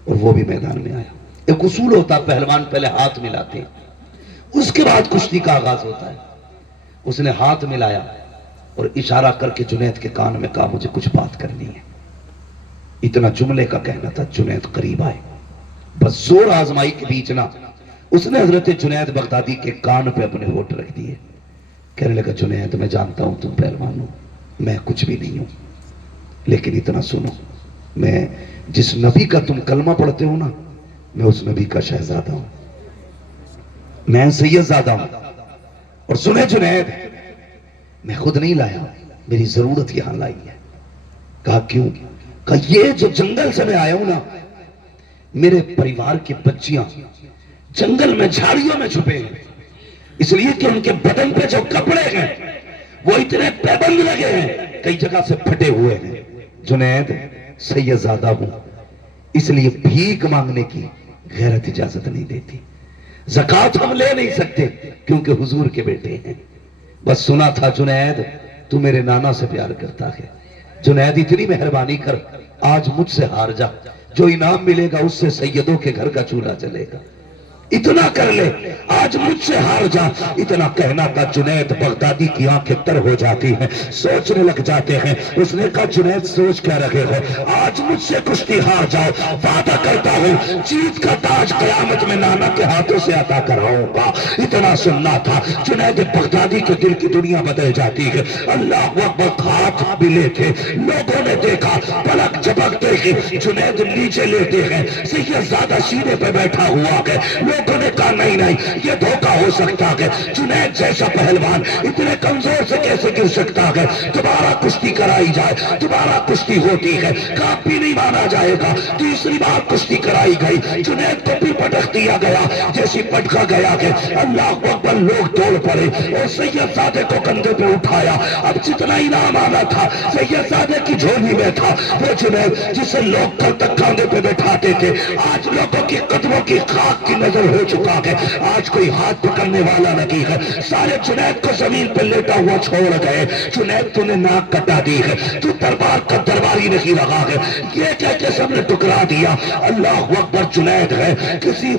اور وہ بھی میدان میں آیا. ایک اصول ہوتا, پہلوان پہلے ہاتھ ملاتے ہیں, اس کے بعد کشتی کا آغاز ہوتا ہے. اس نے ہاتھ ملایا اور اشارہ کر کے جنید کے کان میں کہا مجھے کچھ بات کرنی ہے. اتنا جملے کا کہنا تھا. جنید قریب آئے, بس زور آزمائی کے بیچ نا اس نے حضرت جنید بغدادی کے کان پہ اپنے ہونٹ رکھ دیے. کہنے لگا جنید میں جانتا ہوں تم پہلوان ہو, میں کچھ بھی نہیں ہوں, لیکن اتنا سنو, میں جس نبی کا تم کلمہ پڑھتے ہو نا, میں اس نبی کا شہزادہ ہوں, میں سید زادہ ہوں. اور سنے جنید, میں خود نہیں لایا, میری ضرورت یہاں لائی ہے. کہا کیوں؟ کہا یہ جو جنگل سے میں آیا ہوں نا, میرے پریوار کی بچیاں جنگل میں جھاڑیوں میں چھپے ہیں, اس لیے کہ ان کے بدن پہ جو کپڑے ہیں وہ اتنے پابند لگے ہیں کئی جگہ سے پھٹے ہوئے ہیں. جنید سیدزادہ ہوں اس لیے بھیک مانگنے کی غیرت اجازت نہیں دیتی. زکوٰۃ ہم لے نہیں سکتے کیونکہ حضور کے بیٹے ہیں. بس سنا تھا جنید تو میرے نانا سے پیار کرتا ہے. جنید اتنی مہربانی کر آج مجھ سے ہار جا, جو انعام ملے گا اس سے سیدوں کے گھر کا چولہا چلے گا. اتنا کر لے, آج مجھ سے ہار جا. اتنا کہنا تھا. جنید بغدادی کی آنکھیں تر ہو جاتی ہیں, سوچنے لگ جاتے ہیں. اس نے کہا جنید سوچ کیا رہے ہو, آج مجھ سے کشتی ہار جاؤ, وعدہ کرتا ہوں جیت کا تاج قیامت میں نانا کے ہاتھوں سے عطا کراؤں گا. اتنا سننا تھا. جنید بغدادی کے دل کی دنیا بدل جاتی ہے. اللہ اکبر. ہاتھ ملے تھے, لوگوں نے دیکھا, پلک جھپکتے ہی جنید نیچے لیتے ہیں. سیدزادہ سینے پہ بیٹھا ہوا ہے. لوگوں نے کہا نہیں نہیں یہ دھوکہ ہو سکتا ہے, جنید جیسا پہلوان اتنے کمزور سے کیسے گر سکتا ہے. دوبارہ کشتی کرائی جائے. دوبارہ کشتی ہوتی ہے, کاپ بھی نہیں مانا جائے گا. تیسری بار کشتی کرائی گئی. جنید کو بھی پٹخ دیا گیا جیسی پٹکا گیا کہ اللہ اکبر. لوگ دوڑ پڑے اور سیدزادے کو کندھے پہ اٹھایا. اب جتنا انعام آنا تھا سیدزادے کی جھولی میں تھا. وہ جنید جسے لوگ کل تک کاندھے پہ بٹھاتے تھے آج لوگوں کی قدموں کی خاک کی نظر ہو چکا ہے. آج کوئی ہاتھ پکڑنے والا نہیں ہے. سارے جنید کو زمین پہ لیٹا ہوا چھوڑ گئے. جنید تو نے ناک کٹا دی ہے, تو دربار کا درباری نہیں رہا ہے. یہ کہہ کے سب نے ٹکرا دیا. اللہ اکبر. جنید ہے کسی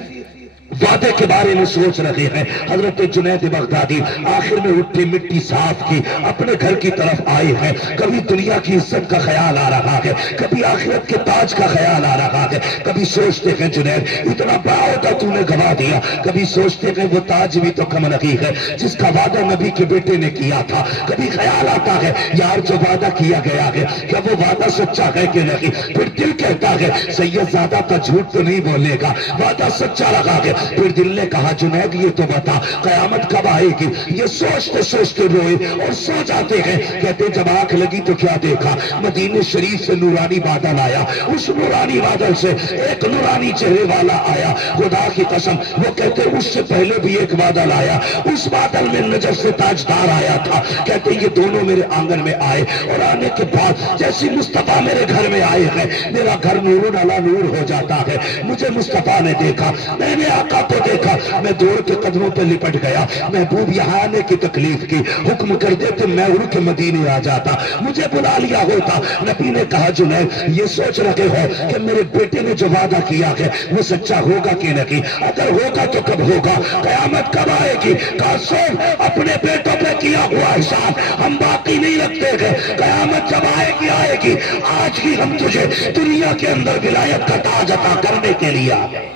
وعدے کے بارے میں سوچ رہے ہیں. حضرت جنید بغدادی آخر میں اٹھی, مٹی صاف کی, اپنے گھر کی طرف آئے ہیں. کبھی دنیا کی عزت کا خیال آ رہا ہے, کبھی آخرت کے تاج کا خیال آ رہا ہے. کبھی سوچتے ہیں جنید اتنا بڑا ہوتا تو نے گوا دیا. کبھی سوچتے ہیں وہ تاج بھی تو کم نہیں ہے جس کا وعدہ نبی کے بیٹے نے کیا تھا. کبھی خیال آتا ہے یار جو وعدہ کیا گیا ہے کیا وہ وعدہ سچا ہے کہ نہیں. پھر دل کہتا ہے سیدزادہ کا جھوٹ تو نہیں بولے گا, وعدہ سچا رہا ہے. پھر دل نے کہا جنید یہ تو بتا قیامت کب آئے گی. یہ سوچتے سوچتے روئے اور سو جاتے ہیں. کہتے جب آنکھ لگی تو کیا دیکھا, مدینے شریف سے نورانی بادل آیا. اس نورانی بادل سے ایک نورانی چہرے والا آیا. خدا کی قسم وہ کہتے اس سے پہلے بھی ایک بادل آیا. اس بادل میں نجف سے تاجدار آیا تھا. کہتے یہ دونوں میرے آنگن میں آئے اور آنے کے بعد جیسی مصطفیٰ میرے گھر میں آئے ہیں میرا گھر نور علی نور ہو جاتا ہے. مجھے مصطفیٰ نے دیکھا, میں نے آقا کو دیکھا, میں دوڑ کے قدموں پہ لپٹ گیا. محبوب یہاں آنے کی تکلیف کی, حکم کر دیتے میں اڑ کے مدینے آ جاتا, مجھے بلا لیا ہوتا. نبی نے کہا جنید یہ سوچ رہے ہو کہ میرے بیٹے نے جو وعدہ کیا ہے وہ سچا ہوگا کہ نہیں. اگر ہوگا تو کب ہوگا, قیامت کب آئے گی. کہا سن اپنے بیٹوں پہ کیا ہوا احسان ہم باقی نہیں رکھتے گئے. قیامت جب آئے گی آج ہی ہم تجھے دنیا کے اندر ولایت کا تاج عطا کرنے کے لیے آ گئے.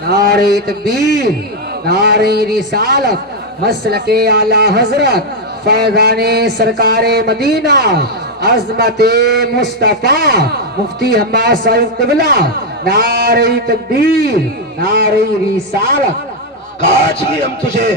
نعرہ تکبیر, نعرہ رسالت, مسلک اعلی حضرت, فیضان سرکار مدینہ, عظمت مصطفیٰ مفتی حماد صاحب قبلہ. نعرہ تکبیر, نعرہ رسالت. آج بھی ہم تجھے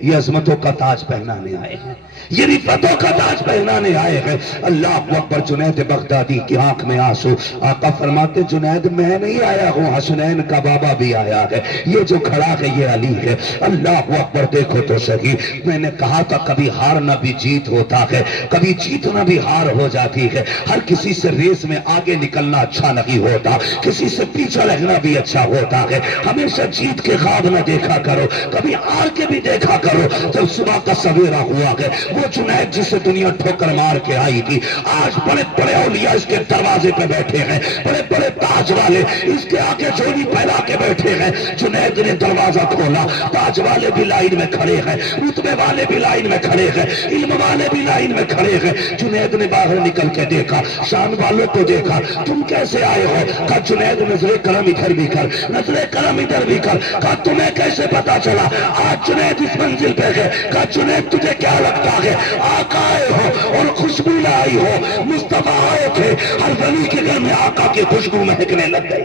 یہ عظمتوں کا تاج پہنانے آئے ہیں, یہ رفتوں کا تاج پہنانے آئے ہیں. اللہ اکبر. جنید بغدادی کی آنکھ میں آنسو. آقا فرماتے جنید میں نہیں آیا ہوں, حسنین کا بابا بھی آیا ہے. یہ جو کھڑا ہے یہ علی ہے. اللہ اکبر. دیکھو تو صحیح, میں نے کہا تھا کبھی ہارنا بھی جیت ہوتا ہے, کبھی جیتنا بھی ہار ہو جاتی ہے. ہر کسی سے ریس میں آگے نکلنا اچھا نہیں ہوتا, کسی سے پیچھے رہنا بھی اچھا ہوتا ہے. ہمیشہ جیت کے خواب نہ دیکھا کرو, کبھی ہار کے بھی دیکھا کرو. جب صبح کا سویرا ہوا ہے وہ جنید جسے دنیا ٹھوکر مار کے آئی تھی, آج بڑے بڑے اولیاء اس کے دروازے پہ بیٹھے ہیں, بڑے بڑے تاج والے اس کے آگے جھولی پھیلا کے بیٹھے ہیں. جنید نے دروازہ کھولا, تاج والے بھی لائن میں کھڑے ہیں, رتبے والے بھی لائن میں کھڑے ہیں, علم والے بھی لائن میں کھڑے ہیں. جنید نے باہر نکل کے دیکھا, شان والوں کو دیکھا, تم کیسے آئے ہو. کہا جنید نظر کرم ادھر بھی کر, نظر کرم ادھر بھی کر. کہا تمہیں کیسے پتا چلا آج جنید اس منزل پہ ہے. کہا جنید تجھے کیا لگتا ہے آقا آئے ہو اور خوشبو لائی ہو. مصطفیٰ آئے تھے, ہر ولی کے گھر میں آقا کی خوشبو مہکنے لگ گئی.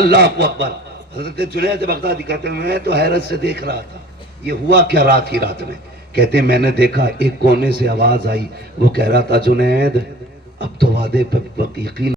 اللہ اکبر. حضرت جنید بغدادی کہتے ہیں میں تو حیرت سے دیکھ رہا تھا یہ ہوا کیا رات ہی رات میں. کہتے ہیں میں نے دیکھا ایک کونے سے آواز آئی, وہ کہہ رہا تھا جنید اب تو وعدے پر یقین